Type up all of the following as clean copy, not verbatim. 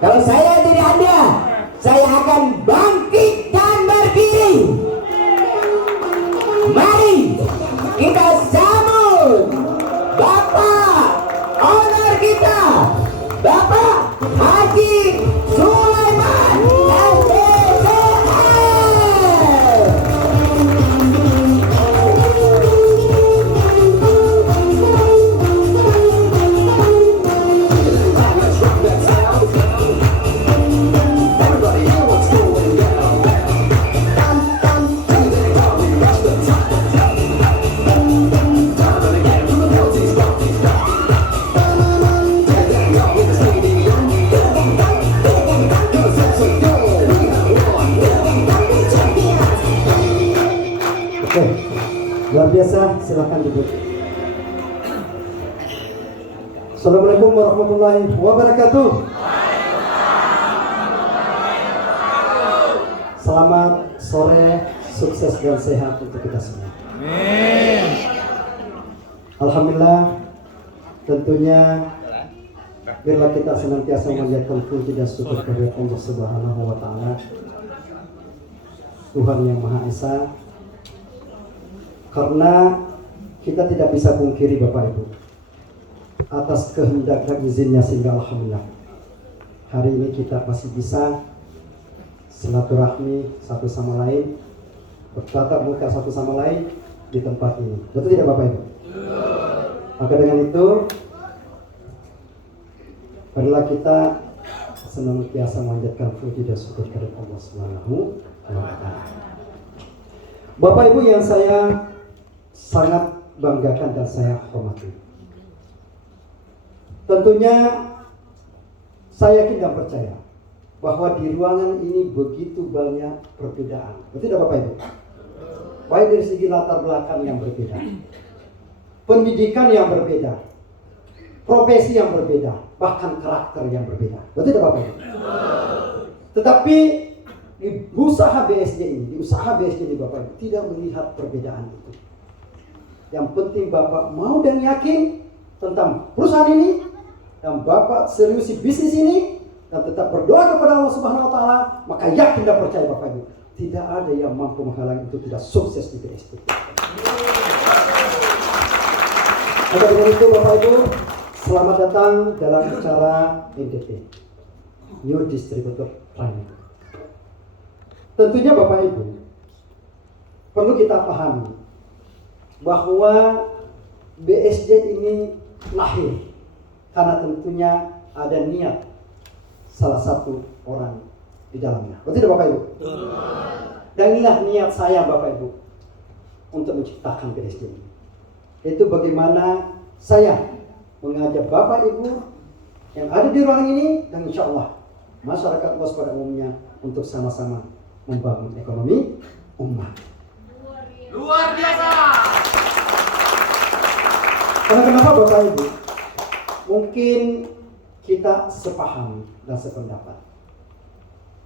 Kalau saya jadi Anda, saya akan bangkit dan berdiri. Mari kita sambut Bapak owner kita, Bapak Haji Sulaiman MBCL. Oke, luar biasa, silakan duduk. Assalamualaikum warahmatullahi wabarakatuh. Selamat sore, sukses dan sehat untuk kita semua. Amin. Alhamdulillah, tentunya biarlah kita senantiasa menjadikan puji dan syukur kepada Allah Subhanahu wa Ta'ala, Tuhan yang Maha Esa. Karena kita tidak bisa pungkiri Bapak Ibu, atas kehendak dan izinnya, sehingga alhamdulillah hari ini kita masih bisa silaturahmi satu sama lain, bertatap muka satu sama lain di tempat ini. Betul tidak Bapak Ibu? Maka dengan itu marilah kita senantiasa memanjatkan puji dan syukur kepada Allah Subhanahu wa Ta'ala. Bapak Ibu yang saya sangat banggakan dan saya hormati, tentunya saya yakin dan percaya bahwa di ruangan ini begitu banyak perbedaan. Betul tidak Bapak Ibu? Baik dari segi latar belakang yang berbeda, pendidikan yang berbeda, profesi yang berbeda, bahkan karakter yang berbeda. Betul tidak Bapak Ibu? Tetapi di usaha BSD ini Bapak Ibu tidak melihat perbedaan itu. Yang penting Bapak mau dan yakin tentang perusahaan ini, dan Bapak seriusi bisnis ini, dan tetap berdoa kepada Allah Subhanahu wa Ta'ala, maka yakin dan percaya Bapak Ibu, tidak ada yang mampu menghalangi itu tidak sukses di BSD. Maka dengan itu Bapak Ibu, selamat datang dalam acara NDP, New Distributor Training. Tentunya Bapak Ibu, perlu kita pahami bahwa BSD ini lahir karena tentunya ada niat salah satu orang di dalamnya. Betul tidak Bapak Ibu? Dan inilah niat saya Bapak Ibu untuk menciptakan BSD ini. Itu bagaimana saya mengajak Bapak Ibu yang ada di ruangan ini, dan insya Allah masyarakat luas pada umumnya, untuk sama-sama membangun ekonomi umat. Luar biasa. Karena kenapa Bapak Ibu? Mungkin kita sepaham dan sependapat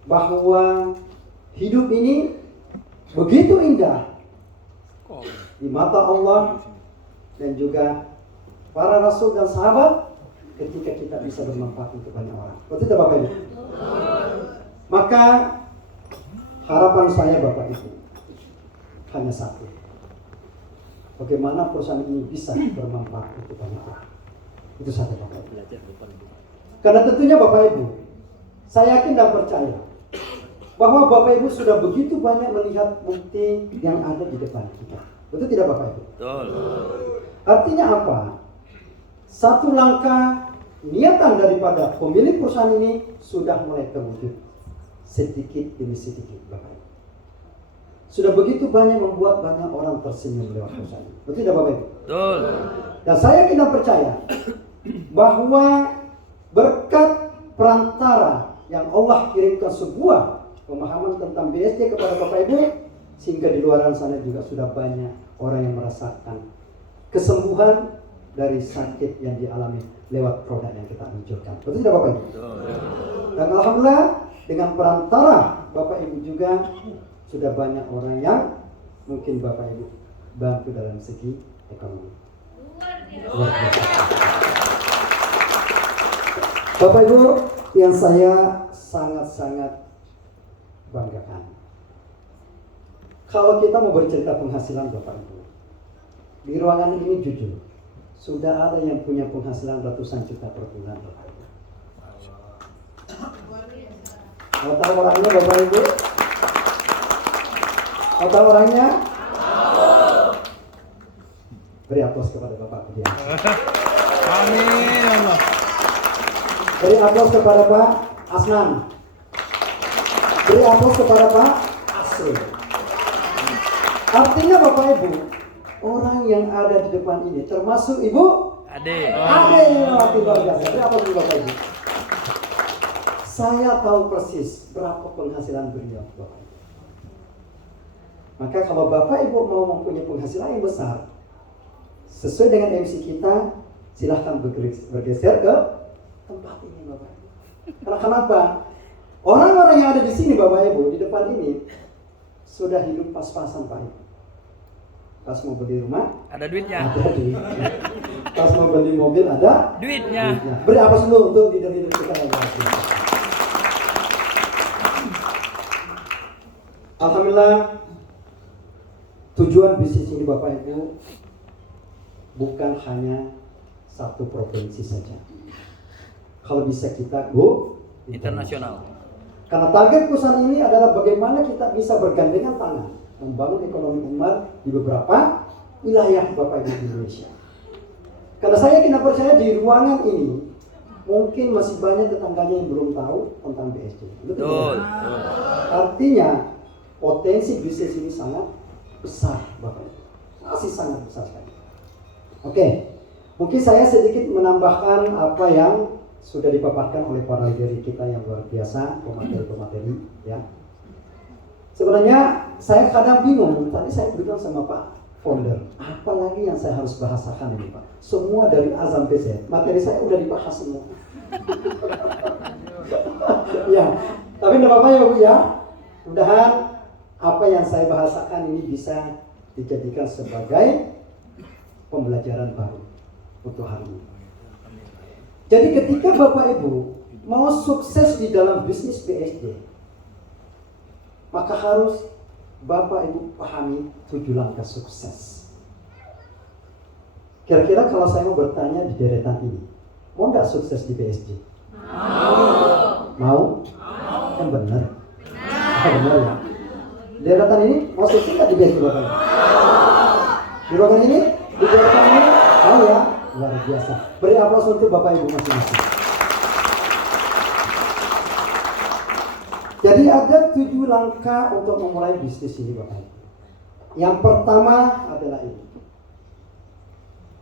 bahwa hidup ini begitu indah di mata Allah dan juga para rasul dan sahabat ketika kita bisa bermanfaat untuk banyak orang. Betul tidak Bapak Ibu? Maka harapan saya Bapak Ibu hanya satu. Bagaimana perusahaan ini bisa bermanfaat untuk banyak orang. Itu saja Bapak Ibu. Karena tentunya Bapak Ibu, saya yakin dan percaya bahwa Bapak Ibu sudah begitu banyak melihat bukti yang ada di depan kita. Betul tidak Bapak Ibu? Betul. Artinya apa? Satu langkah niatan daripada pemilik perusahaan ini sudah mulai terwujud sedikit demi sedikit Bapak Ibu. Sudah begitu banyak membuat banyak orang tersenyum lewat perusahaan ini. Betul tidak Bapak Ibu? Betul. Dan saya yakin dan percaya bahwa berkat perantara yang Allah kirimkan sebuah pemahaman tentang BSD kepada Bapak Ibu, sehingga di luar sana juga sudah banyak orang yang merasakan kesembuhan dari sakit yang dialami lewat produk yang kita luncurkan. Betul tidak Bapak Ibu? Betul. Dan alhamdulillah dengan perantara Bapak Ibu juga sudah banyak orang yang mungkin Bapak Ibu bantu dalam segi ekonomi. Luar biasa. Bapak Ibu, yang saya sangat-sangat banggakan. Kalau kita mau bercerita penghasilan Bapak Ibu, di ruangan ini jujur, sudah ada yang punya penghasilan ratusan juta per bulan Bapak Ibu. Mau tahu orangnya Bapak Ibu? Mau tahu orangnya? Beri aplaus kepada Bapak Budian. Amin Allah. Beri aplaus kepada Pak Asnan. Beri aplaus kepada Pak Asri. Artinya Bapak Ibu, orang yang ada di depan ini termasuk Ibu Ade. yang waktu luar biasa. Beri aplaus kepada Bapak Ibu. Saya tahu persis berapa penghasilan beliau Bapak Ibu. Maka kalau Bapak Ibu mau mempunyai penghasilan yang besar, sesuai dengan MC kita, silahkan bergeser ke tempat ini Bapak Ibu. Karena kenapa? Orang-orang yang ada di sini Bapak Ibu, di depan ini sudah hidup pas-pasan Pak Ibu. Pas mau beli rumah, Ada duitnya. ada duitnya. Pas mau beli mobil, ada Duitnya. Beri apa dulu untuk leader-leader kita yang berhasil. Alhamdulillah, tujuan bisnis ini Bapak Ibu bukan hanya satu provinsi saja. Kalau bisa kita go Internasional. Karena target perusahaan ini adalah bagaimana kita bisa bergandengan tangan membangun ekonomi umat di beberapa wilayah Bapak Ibu di Indonesia. Karena saya yakin dan percaya di ruangan ini mungkin masih banyak tetangganya yang belum tahu tentang BSD. Betul. Artinya potensi bisnis ini sangat besar Bapak Ibu. Masih sangat besar sekali. Oke, mungkin saya sedikit menambahkan apa yang sudah dipaparkan oleh para leader kita yang luar biasa, pemateri-pemateri ya. Sebenarnya saya kadang bingung, tadi saya bilang sama Pak Founder, apa lagi yang saya harus bahasakan ini Pak? Semua dari A sampai Z, materi saya udah dibahas semua. Ya, tapi tidak apa-apa ya Bu ya. Mudah-mudahan apa yang saya bahasakan ini bisa dijadikan sebagai pembelajaran baru untuk hari ini. Jadi ketika Bapak Ibu mau sukses di dalam bisnis BSD, maka harus Bapak Ibu pahami 7 langkah sukses. Kira-kira kalau saya mau bertanya di deretan ini, mau nggak sukses di BSD? Mau? Kan benar. Benar ya. Di deretan ini mau sukses nggak di BSD Bapak Ibu? Di ruangan ini? Di deretan ini? Mau ya? Luar biasa. Beri aplaus untuk Bapak Ibu masing-masing. Jadi ada 7 langkah untuk memulai bisnis ini Bapak Ibu. Yang pertama adalah ini.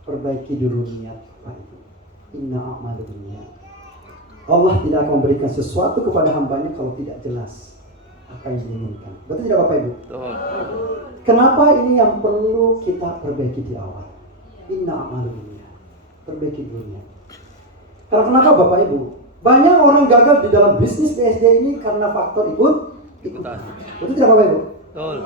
Perbaiki dulu niat Bapak Ibu. Inna a'malu binniyat. Allah tidak akan memberikan sesuatu kepada hambanya kalau tidak jelas apa yang diinginkan. Betul tidak Bapak Ibu? Betul. Kenapa ini yang perlu kita perbaiki di awal? Inna a'malu binniyat. Perbaiki dulu niat. Karena kenapa Bapak Ibu? Banyak orang gagal di dalam bisnis BSD ini karena faktor ikutan. Betul tidak Bapak Ibu? Betul.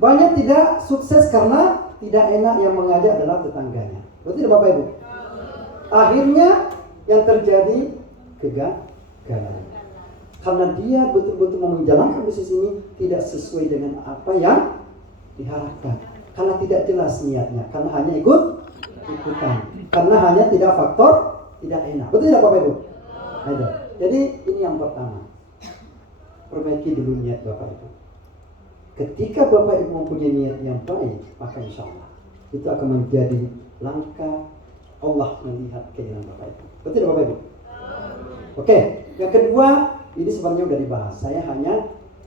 Banyak tidak sukses karena tidak enak yang mengajak adalah tetangganya. Betul tidak Bapak Ibu? Akhirnya yang terjadi kegagalan. Karena dia betul-betul mau menjalankan bisnis ini tidak sesuai dengan apa yang diharapkan. Karena tidak jelas niatnya. Karena hanya ikutan. Karena hanya tidak faktor tidak enak. Betul tidak Bapak Ibu? Ada. Jadi ini yang pertama. Perbaiki dulu niat Bapak Ibu. Ketika Bapak Ibu mempunyai niat yang baik, maka insya Allah itu akan menjadi langkah Allah melihat keinginan Bapak Ibu. Betul tidak Bapak Ibu? Oke. Yang kedua, ini sebenarnya sudah dibahas. Saya hanya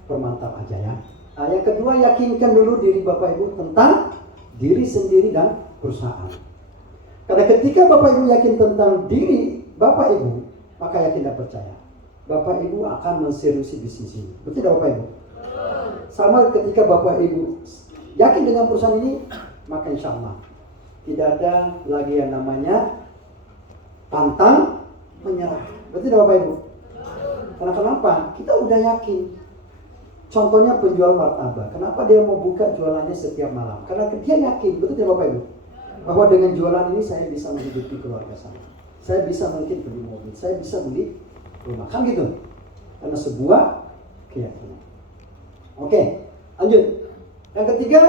permantap aja ya. Nah, yang kedua, yakinkan dulu diri Bapak Ibu tentang diri sendiri dan perusahaan. Karena ketika Bapak Ibu yakin tentang diri Bapak Ibu, maka yakin dan percaya Bapak Ibu akan menseriusi bisnis ini. Betul tidak Bapak Ibu? Sama ketika Bapak Ibu yakin dengan perusahaan ini, maka insya Allah tidak ada lagi yang namanya pantang menyerah. Betul tidak Bapak Ibu? Karena kenapa? Kita udah yakin. Contohnya penjual martabak. Kenapa dia mau buka jualannya setiap malam? Karena dia yakin, betul tidak Bapak Ibu? Bahwa dengan jualan ini saya bisa menghidupi keluarga saya. Saya bisa mungkin beli mobil, saya bisa beli rumah. Kan gitu. Karena sebuah keyakinan. Oke, lanjut. Yang ketiga,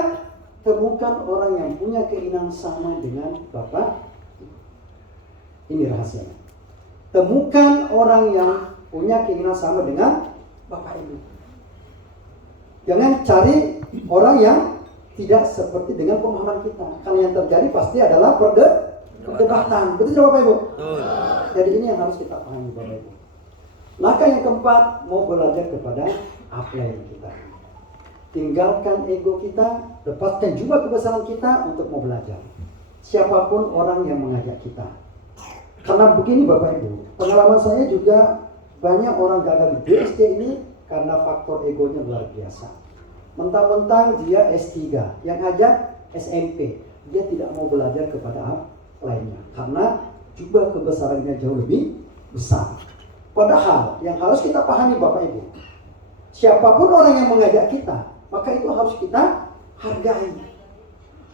temukan orang yang punya keinginan sama dengan Bapak. Ini rahasianya. Temukan orang yang punya keinginan sama dengan Bapak Ibu. Jangan cari orang yang tidak seperti dengan pemahaman kita. Karena yang terjadi pasti adalah perdebatan. Betul tidak Bapak Ibu? Betul. Jadi ini yang harus kita pahami Bapak Ibu. Langkah yang keempat, mau belajar kepada upline kita. Tinggalkan ego kita, lepaskan juga kebesaran kita untuk mau belajar. Siapapun orang yang mengajak kita. Karena begini Bapak Ibu, pengalaman saya juga banyak orang gagal di BSD ini karena faktor egonya luar biasa. Mentang-mentang dia S3, yang ngajak SMP, dia tidak mau belajar kepada lainnya karena juga kebesarannya jauh lebih besar. Padahal yang harus kita pahami Bapak Ibu, siapapun orang yang mengajak kita, maka itu harus kita hargai.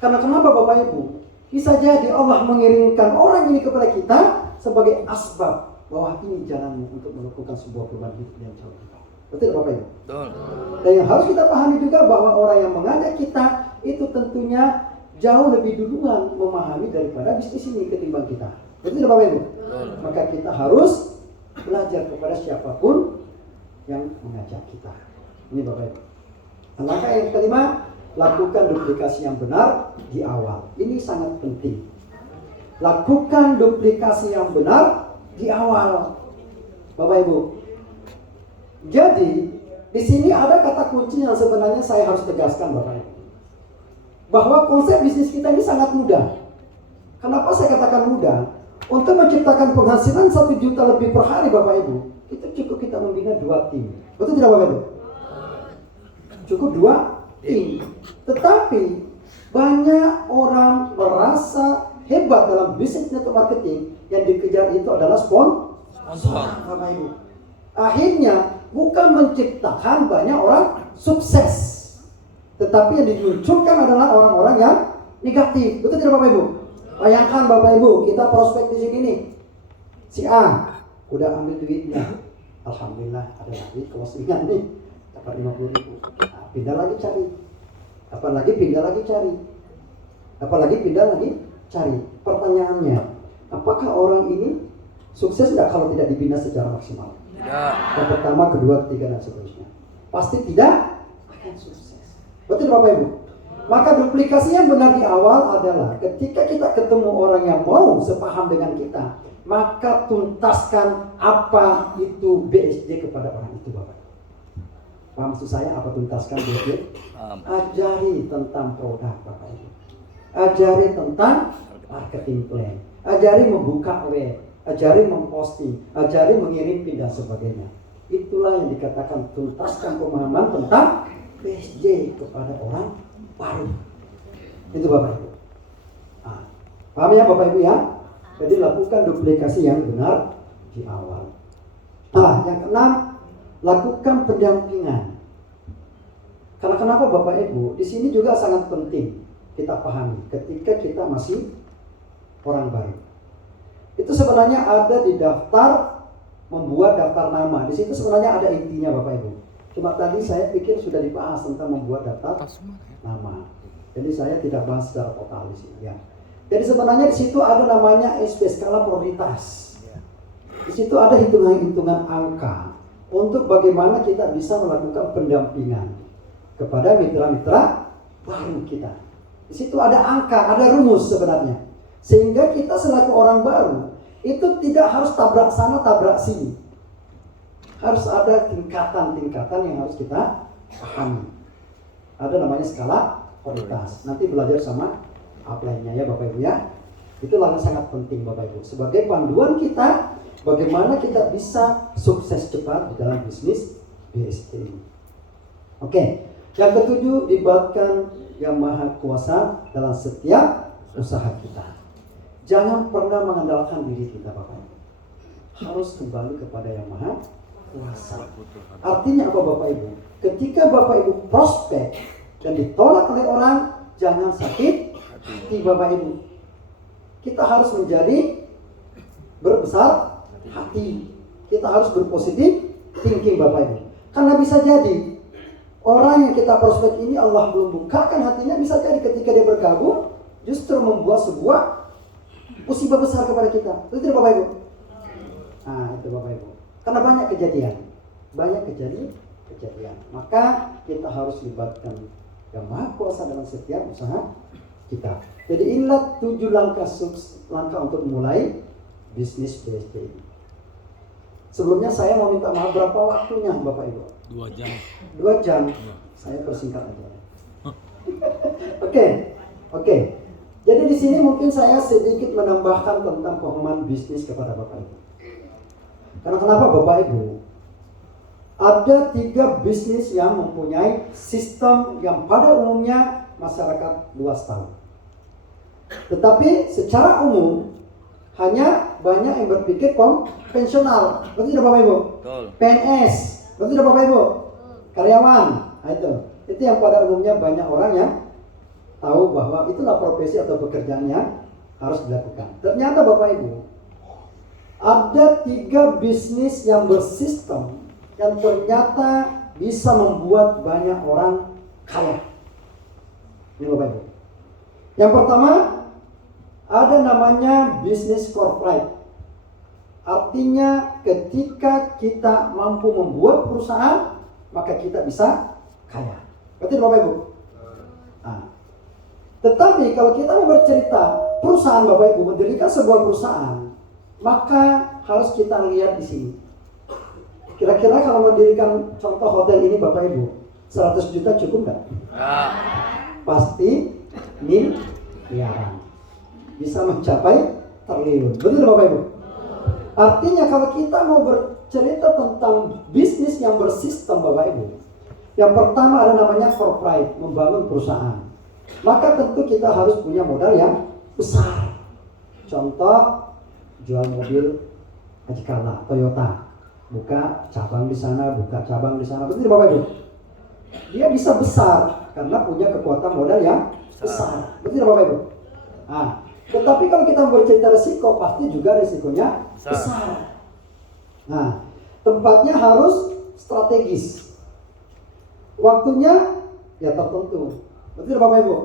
Karena kenapa Bapak Ibu? Bisa jadi Allah mengirimkan orang ini kepada kita sebagai asbab bahwa ini jalannya untuk melakukan sebuah perubahan hidup yang jauh lebih baik. Betul Bapak Ibu? Betul. Dan yang harus kita pahami juga bahwa orang yang mengajak kita itu tentunya jauh lebih duluan memahami daripada bisnis ini ketimbang kita. Betul Bapak Ibu? Betul. Maka kita harus belajar kepada siapapun yang mengajak kita. Ini Bapak Ibu. Langkah yang kelima, lakukan duplikasi yang benar di awal. Ini sangat penting. Lakukan duplikasi yang benar di awal, Bapak Ibu. Jadi di sini ada kata kunci yang sebenarnya saya harus tegaskan, Bapak Ibu, bahwa konsep bisnis kita ini sangat mudah. Kenapa saya katakan mudah? Untuk menciptakan penghasilan 1 juta lebih per hari, Bapak Ibu, itu cukup kita membina 2 tim. Betul tidak Bapak Ibu? Cukup 2 tim. Tetapi banyak orang merasa hebat dalam bisnis network marketing, yang dikejar itu adalah sponsor, Bapak Ibu. Akhirnya bukan menciptakan banyak orang sukses, tetapi yang dimunculkan adalah orang-orang yang negatif. Betul tidak Bapak Ibu? Bayangkan Bapak Ibu, kita prospek di sini nih. Si A udah ambil duitnya, alhamdulillah ada lagi closingan nih, dapat 50.000. Nah, pindah lagi cari, dapat lagi pindah lagi cari, dapat lagi pindah lagi cari. Pertanyaannya, apakah orang ini sukses tidak kalau tidak dibina secara maksimal? Tidak. Yang pertama, kedua, ketiga, dan seterusnya. Pasti tidak akan sukses. Betul Bapak Ibu? Maka duplikasi yang benar di awal adalah ketika kita ketemu orang yang mau sepaham dengan kita, maka tuntaskan apa itu BSD kepada orang itu Bapak. Paham maksud saya apa tuntaskan BSD? Ajari tentang produk Bapak Ibu. Ajari tentang marketing plan. Ajari membuka web. Ajari memposting. Ajari mengirim dan sebagainya. Itulah yang dikatakan tuntaskan pemahaman tentang BSD kepada orang baru. Itu Bapak Ibu. Nah, paham ya Bapak Ibu ya? Jadi lakukan duplikasi yang benar di awal. Nah, yang keenam, lakukan pendampingan. Karena kenapa Bapak Ibu? Di sini juga sangat penting kita pahami ketika kita masih orang baru. Itu sebenarnya ada di daftar membuat daftar nama. Di situ sebenarnya ada intinya Bapak Ibu. Cuma tadi saya pikir sudah dibahas tentang membuat daftar nama. Jadi saya tidak bahas secara total di sini ya. Jadi sebenarnya di situ ada namanya skala prioritas. Di situ ada hitungan-hitungan angka untuk bagaimana kita bisa melakukan pendampingan kepada mitra-mitra baru kita. Di situ ada angka, ada rumus sebenarnya. Sehingga kita selaku orang baru itu tidak harus tabrak sana, tabrak sini. Harus ada tingkatan-tingkatan yang harus kita pahami. Ada namanya skala prioritas. Nanti belajar sama upline-nya ya Bapak Ibu ya. Itu sangat penting Bapak Ibu. Sebagai panduan kita, bagaimana kita bisa sukses cepat di dalam bisnis BSD ini. Oke. Yang ketujuh, libatkan Yang Maha Kuasa dalam setiap usaha kita. Jangan pernah mengandalkan diri kita Bapak Ibu. Harus kembali kepada Yang Maha Kuasa. Artinya apa Bapak Ibu? Ketika Bapak Ibu prospek dan ditolak oleh orang, jangan sakit hati Bapak Ibu. Kita harus menjadi berbesar hati. kita harus berpositif thinking Bapak Ibu. Karena bisa jadi orang yang kita prospek ini Allah belum bukakan hatinya, bisa jadi ketika dia bergabung justru membuat sebuah musibah besar kepada kita. Itu tidak Bapak Ibu? Nah itu Bapak Ibu. Karena banyak kejadian. Maka kita harus libatkan Yang Maha Kuasa dalam setiap usaha kita. Jadi inilah 7 langkah untuk memulai bisnis BSP ini. Sebelumnya saya mau minta maaf, berapa waktunya Bapak Ibu? 2 jam. 2 jam. Saya persingkat aja. Oke. Jadi di sini mungkin saya sedikit menambahkan tentang pemahaman bisnis kepada Bapak Ibu. Karena kenapa Bapak Ibu? Ada 3 bisnis yang mempunyai sistem yang pada umumnya masyarakat luas tahu. Tetapi secara umum hanya banyak yang berpikir konvensional. Betul tidak Bapak Ibu? Betul. PNS. Betul tidak Bapak Ibu? Karyawan. Nah, itu yang pada umumnya banyak orang yang tahu bahwa itulah profesi atau pekerjaan yang harus dilakukan. Ternyata Bapak Ibu, ada 3 bisnis yang bersistem yang ternyata bisa membuat banyak orang kaya. Ini Bapak Ibu. Yang pertama, ada namanya bisnis corporate. Artinya ketika kita mampu membuat perusahaan, maka kita bisa kaya. Betul Bapak Ibu? Nah, tetapi kalau kita mau bercerita perusahaan Bapak Ibu, mendirikan sebuah perusahaan, maka harus kita lihat di sini. Kira-kira kalau mendirikan contoh hotel ini Bapak Ibu, 100 juta cukup nggak? Pasti miliaran. Bisa mencapai triliun. Betul Bapak Ibu? Artinya kalau kita mau bercerita tentang bisnis yang bersistem Bapak Ibu, yang pertama ada namanya corporate, membangun perusahaan. Maka tentu kita harus punya modal yang besar. Contoh, jual mobil Ajikala, Toyota. Buka cabang di sana, betul tidak Bapak Ibu? Dia bisa besar karena punya kekuatan modal yang besar. Betul tidak Bapak Ibu? Nah, tetapi kalau kita bercerita risiko, pasti juga risikonya besar. Nah, tempatnya harus strategis. Waktunya ya tertentu. Betul tidak Bapak Ibu?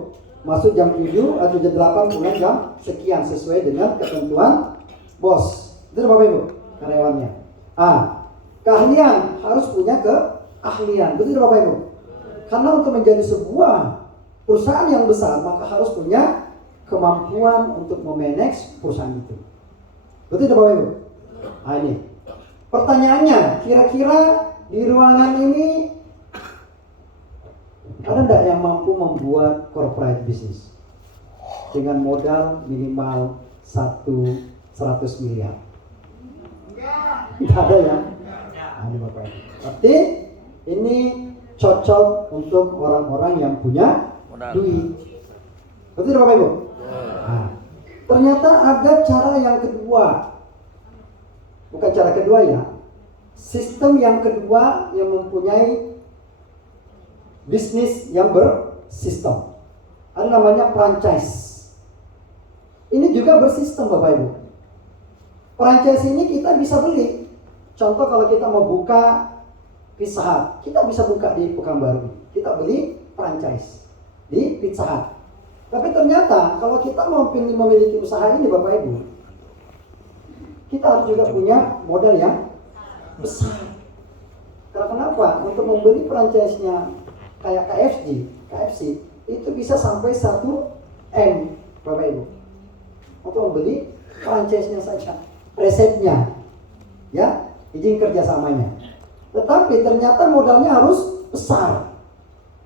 Masuk jam 7 atau jam 8, pulang jam sekian sesuai dengan ketentuan bos. Betul Bapak Ibu? Karyawannya. Keahlian harus punya keahlian. Betul Bapak Ibu? Karena untuk menjadi sebuah perusahaan yang besar, maka harus punya kemampuan untuk memanage perusahaan itu. Betul Bapak Ibu? Nah ini pertanyaannya, kira-kira di ruangan ini ada enggak yang mampu membuat corporate business dengan modal minimal 100 miliar? Tidak ada ya? Nah, ini Bapak Ibu. Tapi ini cocok untuk orang-orang yang punya duit. Betul Bapak Ibu? Nah, ternyata ada cara yang kedua. Bukan cara kedua ya. Sistem yang kedua yang mempunyai bisnis yang bersistem. Ada namanya franchise. Ini juga bersistem Bapak Ibu. Franchise ini kita bisa beli. Contoh kalau kita mau buka Pizza Hut, kita bisa buka di Pekanbaru. Kita beli franchise di Pizza Hut. Tapi ternyata kalau kita mau memiliki usaha ini Bapak Ibu, kita harus juga punya modal yang besar. Karena kenapa? Untuk membeli franchise-nya kayak KFC itu bisa sampai 1 M Bapak Ibu. Untuk membeli franchise-nya saja, resepnya, ya, izin kerjasamanya. Tetapi ternyata modalnya harus besar.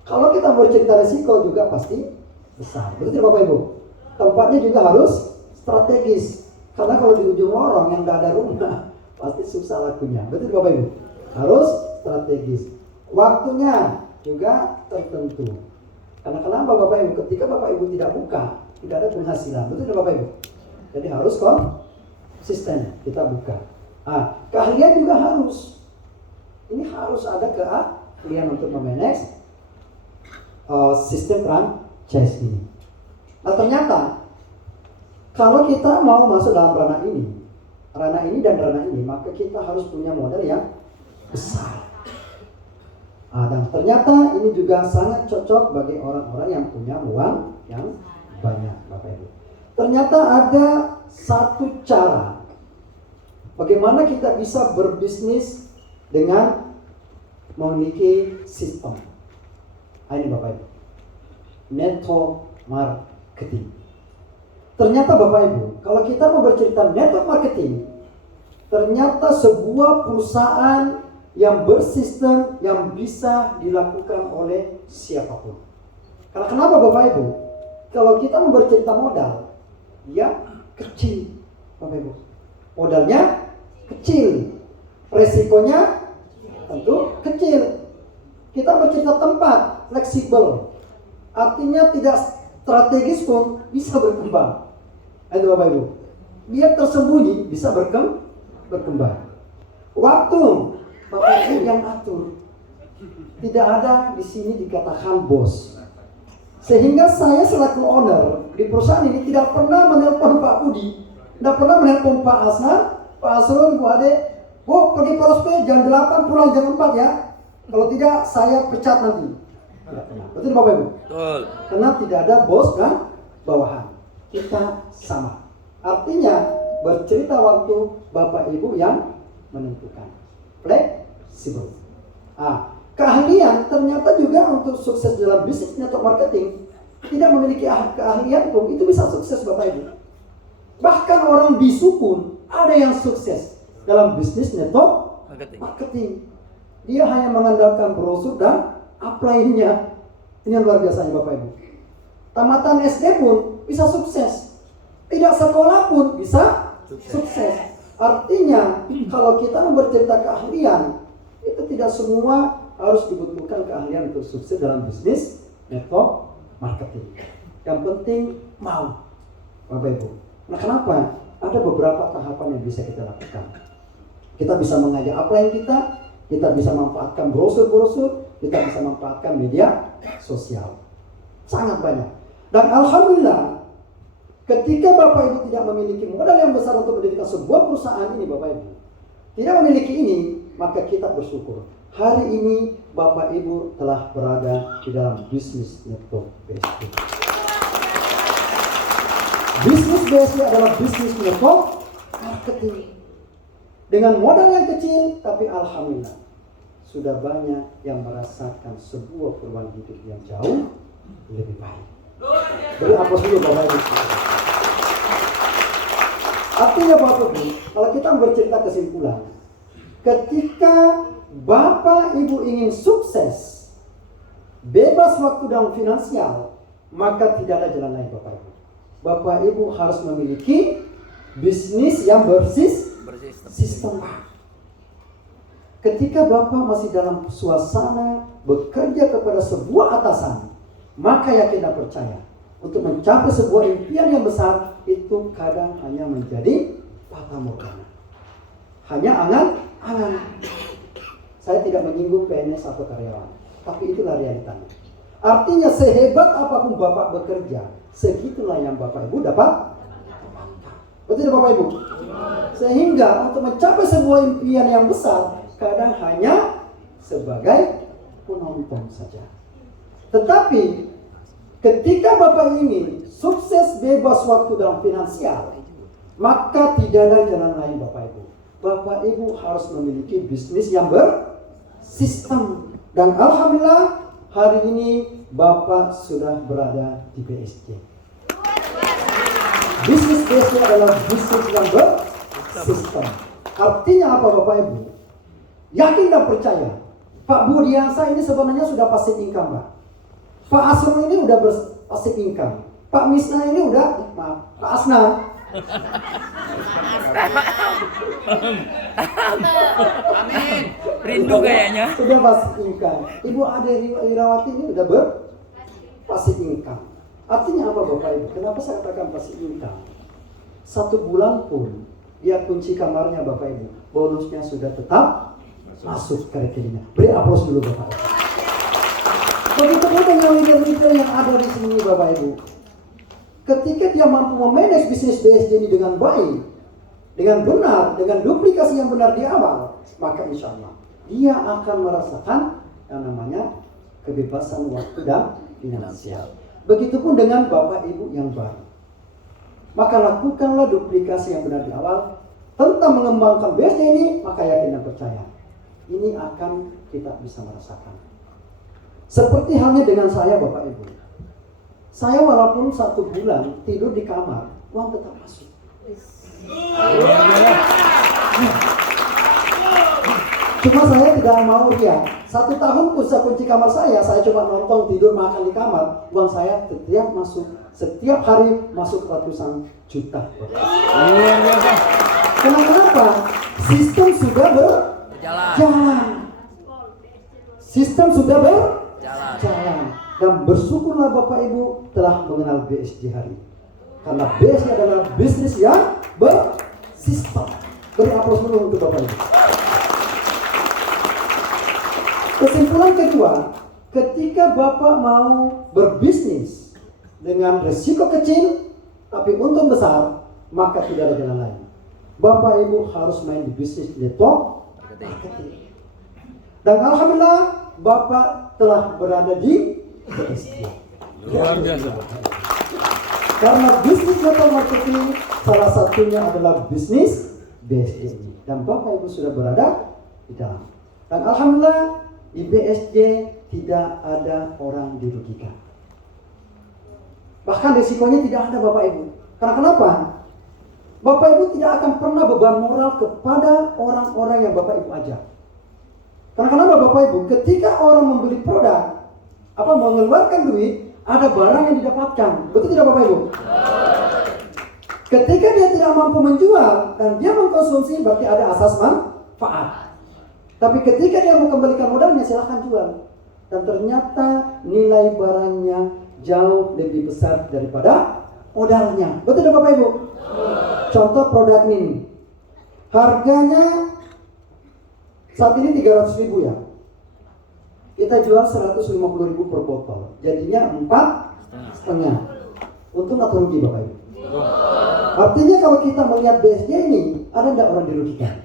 Kalau kita bercerita risiko juga pasti besar. Betul Bapak Ibu? Tempatnya juga harus strategis. Karena kalau di ujung lorong yang tidak ada rumah, pasti susah lakunya. Betul Bapak Ibu? Harus strategis. Waktunya juga tertentu. Karena kenapa Bapak Ibu? Ketika Bapak Ibu tidak buka, tidak ada penghasilan. Betul Bapak Ibu? Jadi harus konsisten kita buka. Keahlian juga harus. Ini harus ada keahlian untuk memanage sistem franchise ini. Nah ternyata kalau kita mau masuk dalam ranah ini, ranah ini dan ranah ini, maka kita harus punya modal yang besar. Dan ternyata ini juga sangat cocok bagi orang-orang yang punya uang yang banyak, Bapak Ibu. Ternyata ada satu cara bagaimana kita bisa berbisnis dengan memiliki sistem. Ini Bapak Ibu, network marketing. Ternyata Bapak Ibu, kalau kita mau bercerita network marketing, ternyata sebuah perusahaan yang bersistem yang bisa dilakukan oleh siapapun. Karena kenapa Bapak Ibu? Kalau kita mau bercerita modal, ya kecil Bapak Ibu. Modalnya kecil, resikonya tentu kecil. Kita bercerita tempat, fleksibel, artinya tidak strategis pun bisa berkembang. Itu Bapak Ibu, dia tersembunyi bisa berkembang. Waktu Bapak Ibu yang atur, tidak ada di sini dikatakan bos. Sehingga saya selaku owner di perusahaan ini tidak pernah menelpon Pak Budi, tidak pernah menelpon Pak Asnan, Pak Asrun, Bu Ade, Bu pergi Prospe jam 8 pulang jam 4 ya. Kalau tidak saya pecat nanti. Tidak pernah. Betul Bapak Ibu? Betul. Karena tidak ada bos dan bawahan. Kita sama. Artinya bercerita waktu Bapak Ibu yang menentukan. Fleksibel. Keahlian ternyata juga untuk sukses dalam bisnis network marketing. Tidak memiliki keahlian pun itu bisa sukses Bapak Ibu. Bahkan orang bisu pun ada yang sukses dalam bisnis network marketing. Dia hanya mengandalkan brosur dan upline-nya. Ini yang luar biasanya Bapak Ibu. Tamatan SD pun bisa sukses. Tidak sekolah pun bisa sukses. Artinya kalau kita bercerita keahlian, itu tidak semua harus dibutuhkan keahlian untuk sukses dalam bisnis network marketing. Yang penting mau, Bapak Ibu. Nah kenapa? Ada beberapa tahapan yang bisa kita lakukan. Kita bisa mengajak upline kita bisa manfaatkan brosur-brosur, kita bisa manfaatkan media sosial. Sangat banyak. Dan Alhamdulillah, ketika Bapak Ibu tidak memiliki modal yang besar untuk mendirikan sebuah perusahaan ini Bapak Ibu, tidak memiliki ini, maka kita bersyukur. Hari ini Bapak Ibu telah berada di dalam bisnis network BSD. Bisnis BSD adalah bisnis network marketing. Dengan modal yang kecil, tapi Alhamdulillah sudah banyak yang merasakan sebuah perubahan hidup yang jauh lebih baik. Beri aplaus dulu Bapak Ibu. Artinya Bapak Ibu, kalau kita bercerita kesimpulan, ketika Bapak Ibu ingin sukses, bebas waktu dan finansial, maka tidak ada jalan lain Bapak Ibu. Bapak Ibu harus memiliki bisnis yang bersistem. Ketika Bapak masih dalam suasana bekerja kepada sebuah atasan, maka yakin dan percaya untuk mencapai sebuah impian yang besar itu kadang hanya menjadi fata morgana, hanya angan-angan. Saya tidak menyinggung PNS atau karyawan, tapi itulah realitanya. Artinya sehebat apapun Bapak bekerja, segitulah yang Bapak Ibu dapat. Betul Bapak Ibu? Sehingga untuk mencapai sebuah impian yang besar, kadang hanya sebagai penonton saja. Tetapi ketika Bapak ingin sukses bebas waktu dan finansial, maka tidak ada jalan lain Bapak Ibu. Bapak Ibu harus memiliki bisnis yang bersistem. Dan Alhamdulillah hari ini Bapak sudah berada di BSD. Bisnis BSD adalah bisnis yang bersistem. Artinya apa Bapak Ibu? Yakin dan percaya, Pak Budiansa ini sebenarnya sudah passive income Pak. Pak Asrun ini udah passive income. Pak Misna ini udah, Pak Asna. Amin. Rindu kayaknya. Sudah passive income. Ibu Ade Irawati ini udah passive income. Artinya apa Bapak Ibu? Kenapa saya katakan passive income? 1 bulan pun dia kunci kamarnya Bapak Ibu, bonusnya sudah tetap masuk ke rekeningnya. Beri aplaus dulu Bapak Ibu. Begitu pun dengan leader-leader yang ada di sini Bapak Ibu. Ketika dia mampu memanage bisnis BSD ini dengan baik, dengan benar, dengan duplikasi yang benar di awal, maka insya Allah dia akan merasakan yang namanya kebebasan waktu dan finansial. Begitupun dengan Bapak Ibu yang baru. Maka lakukanlah duplikasi yang benar di awal tentang mengembangkan BSD ini, maka yakin dan percaya ini akan kita bisa merasakan. Seperti halnya dengan saya Bapak Ibu. Saya walaupun 1 bulan tidur di kamar, uang tetap masuk. Cuma saya tidak mau ria. 1 tahun pun saya kunci kamar saya cuma nonton, tidur, makan di kamar. Uang saya setiap masuk, setiap hari masuk ratusan juta. Kenapa? Sistem sudah berjalan. Sistem sudah berjalan. Dan bersyukurlah Bapak Ibu telah mengenal BSD hari. Karena BSD adalah bisnis yang bersistem. Beri aplaus dulu untuk Bapak Ibu. Kesimpulan kedua, ketika Bapak mau berbisnis dengan risiko kecil tapi untung besar, maka tidak ada jalan lain. Bapak Ibu harus main di bisnis network marketing. Dan alhamdulillah Bapak telah berada di BSD. Luar biasa. Karena bisnis network marketing salah satunya adalah bisnis BSD. Dan Bapak Ibu sudah berada di dalam. Dan alhamdulillah di BSD tidak ada orang dirugikan. Bahkan risikonya tidak ada Bapak Ibu. Karena kenapa? Bapak Ibu tidak akan pernah beban moral kepada orang-orang yang Bapak Ibu ajak. Karena kenapa Bapak Ibu? Ketika orang membeli produk, mengeluarkan duit, ada barang yang didapatkan. Betul tidak Bapak Ibu? Ketika dia tidak mampu menjual dan dia mengkonsumsi, berarti ada asas manfaat. Tapi ketika dia mau kembalikan modalnya, silahkan jual. Dan ternyata nilai barangnya jauh lebih besar daripada modalnya. Betul tidak Bapak Ibu? Contoh produk ini. Harganya saat ini 300.000 ya. Kita jual 150.000 per botol. Jadinya 4,5. Untung atau rugi Bapak Ibu? Artinya kalau kita melihat BSD ini, ada enggak orang dirugikan?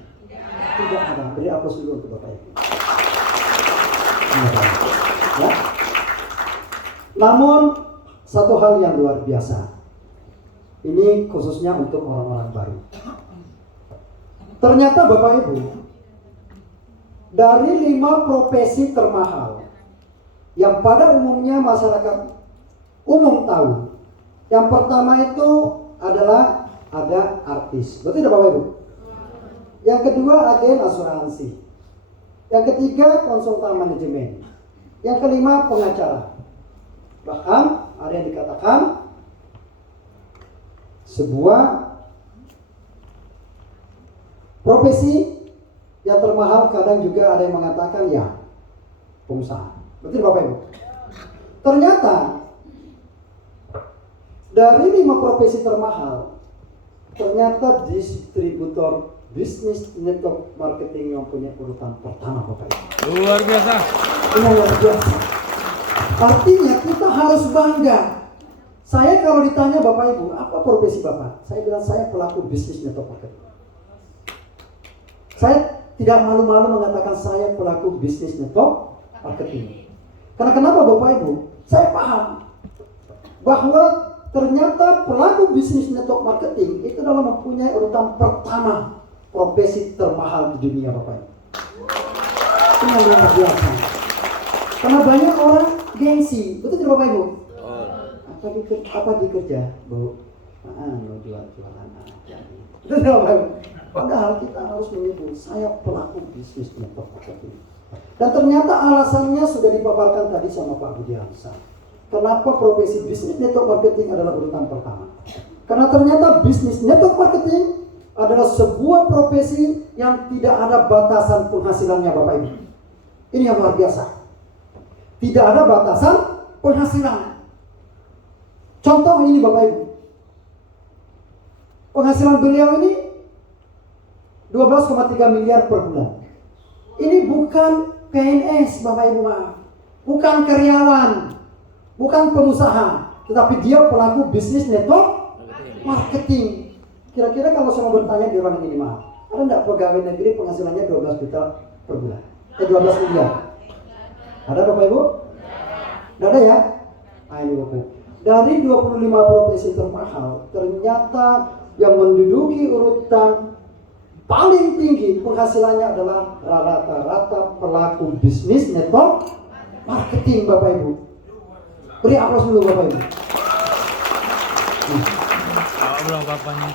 Tidak ada. Beri aplaus dulu untuk Bapak Ibu. Ya. Namun satu hal yang luar biasa. Ini khususnya untuk orang-orang baru. Ternyata Bapak Ibu, dari 5 profesi termahal yang pada umumnya masyarakat umum tahu. Yang pertama itu adalah ada artis. Betul tidak Bapak Ibu? Yang kedua agen asuransi. Yang ketiga konsultan manajemen. Yang kelima pengacara. Bahkan ada yang dikatakan sebuah profesi yang termahal, kadang juga ada yang mengatakan ya pengusaha. Betul Bapak Ibu? Ternyata dari 5 profesi termahal, ternyata distributor bisnis network marketing yang punya urutan pertama Bapak Ibu. Luar biasa. Ini luar biasa. Artinya kita harus bangga. Saya kalau ditanya Bapak Ibu, apa profesi Bapak? Saya bilang saya pelaku bisnis network marketing. Saya tidak malu-malu mengatakan saya pelaku bisnis network marketing. Karena kenapa Bapak Ibu? Saya paham bahwa ternyata pelaku bisnis network marketing itu adalah mempunyai urutan pertama profesi termahal di dunia Bapak Ibu. Ini luar biasa. Karena banyak orang gengsi, betul tidak Bapak Ibu? Apa dikerja, Bu? Mau jualan aja. Betul tidak Bapak Ibu? Padahal kita harus menyebut saya pelaku bisnis network marketing. Dan ternyata alasannya sudah dipaparkan tadi sama Pak Budi Hamzah. Kenapa profesi bisnis network marketing adalah urutan pertama? Karena ternyata bisnis network marketing adalah sebuah profesi yang tidak ada batasan penghasilannya Bapak Ibu. Ini yang luar biasa. Tidak ada batasan penghasilan. Contoh ini Bapak Ibu. Penghasilan beliau ini 12,3 miliar per bulan. Ini bukan PNS Bapak Ibu maaf. Bukan karyawan. Bukan pengusaha. Tetapi dia pelaku bisnis network marketing. Kira-kira kalau saya mau bertanya di ruangan ini, maaf, ada enggak pegawai negeri penghasilannya 12 juta per bulan? 12 miliar. Ada Bapak Ibu? Enggak ada ya? Nah ini Bapak. Dari 25 profesi termahal, ternyata yang menduduki urutan paling tinggi penghasilannya adalah rata-rata pelaku bisnis network marketing, Bapak Ibu. Beri aplaus dulu Bapak Ibu. Berapa bapaknya?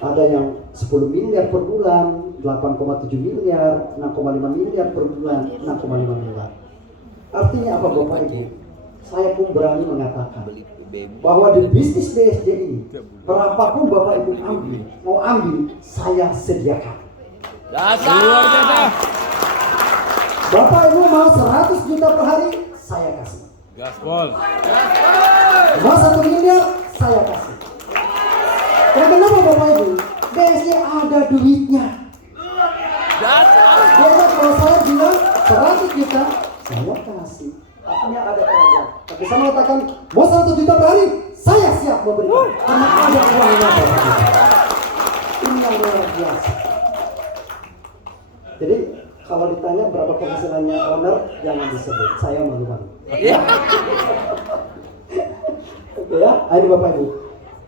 Ada yang 10 miliar per bulan, 8,7 miliar, 6,5 miliar per bulan, 6,5 miliar. Artinya apa Bapak Ibu? Saya pun berani mengatakan bahwa di bisnis BSD ini, berapapun Bapak Ibu mau ambil, saya sediakan. Luar biasa. Bapak Ibu mau 100 juta per hari, saya kasih. Gaspol. Mau 1 miliar, saya kasih. Kenapa Bapak Ibu? BSD ada duitnya. Biasa kalau saya bilang 100 juta, saya kasih. Artinya ada kerajaan. Tapi saya mengatakan, mau 100 juta per hari, saya siap memberikan. Karena ada uangnya Bapak Ibu. Ini yang luar biasa. Jadi kalau ditanya berapa penghasilannya owner, jangan disebut. Saya malu-malu. Oke ya, ini Bapak Ibu.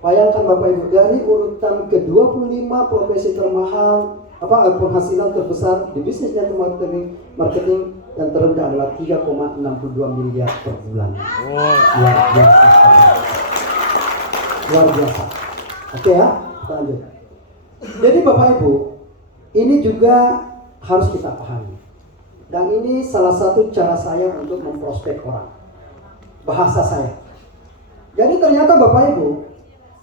Bayangkan Bapak Ibu, dari urutan ke-25 profesi termahal, penghasilan terbesar di bisnis network marketing yang terendah adalah 3,62 miliar per bulan. Luar biasa. Luar biasa. Oke ya, kita lanjut. Jadi Bapak Ibu, ini juga harus kita pahami. Dan ini salah satu cara saya untuk memprospek orang. Bahasa saya. Jadi ternyata Bapak Ibu,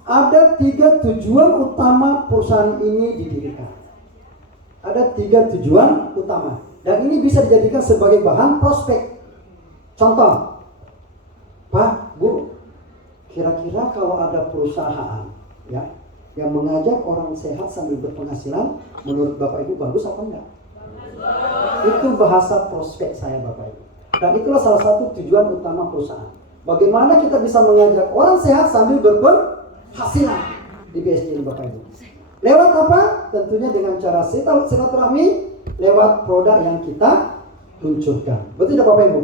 ada 3 tujuan utama perusahaan ini didirikan. Ada 3 tujuan utama. Dan ini bisa dijadikan sebagai bahan prospek. Contoh, Pak, Bu, kira-kira kalau ada perusahaan ya yang mengajak orang sehat sambil berpenghasilan, menurut Bapak Ibu bagus apa enggak? Itu bahasa prospek saya Bapak Ibu. Dan itulah salah satu tujuan utama perusahaan. Bagaimana kita bisa mengajak orang sehat sambil berpenghasilan di BSD ini Bapak Ibu. Lewat apa? Tentunya dengan cara silaturahmi, lewat produk yang kita luncurkan. Betul tidak Bapak Ibu?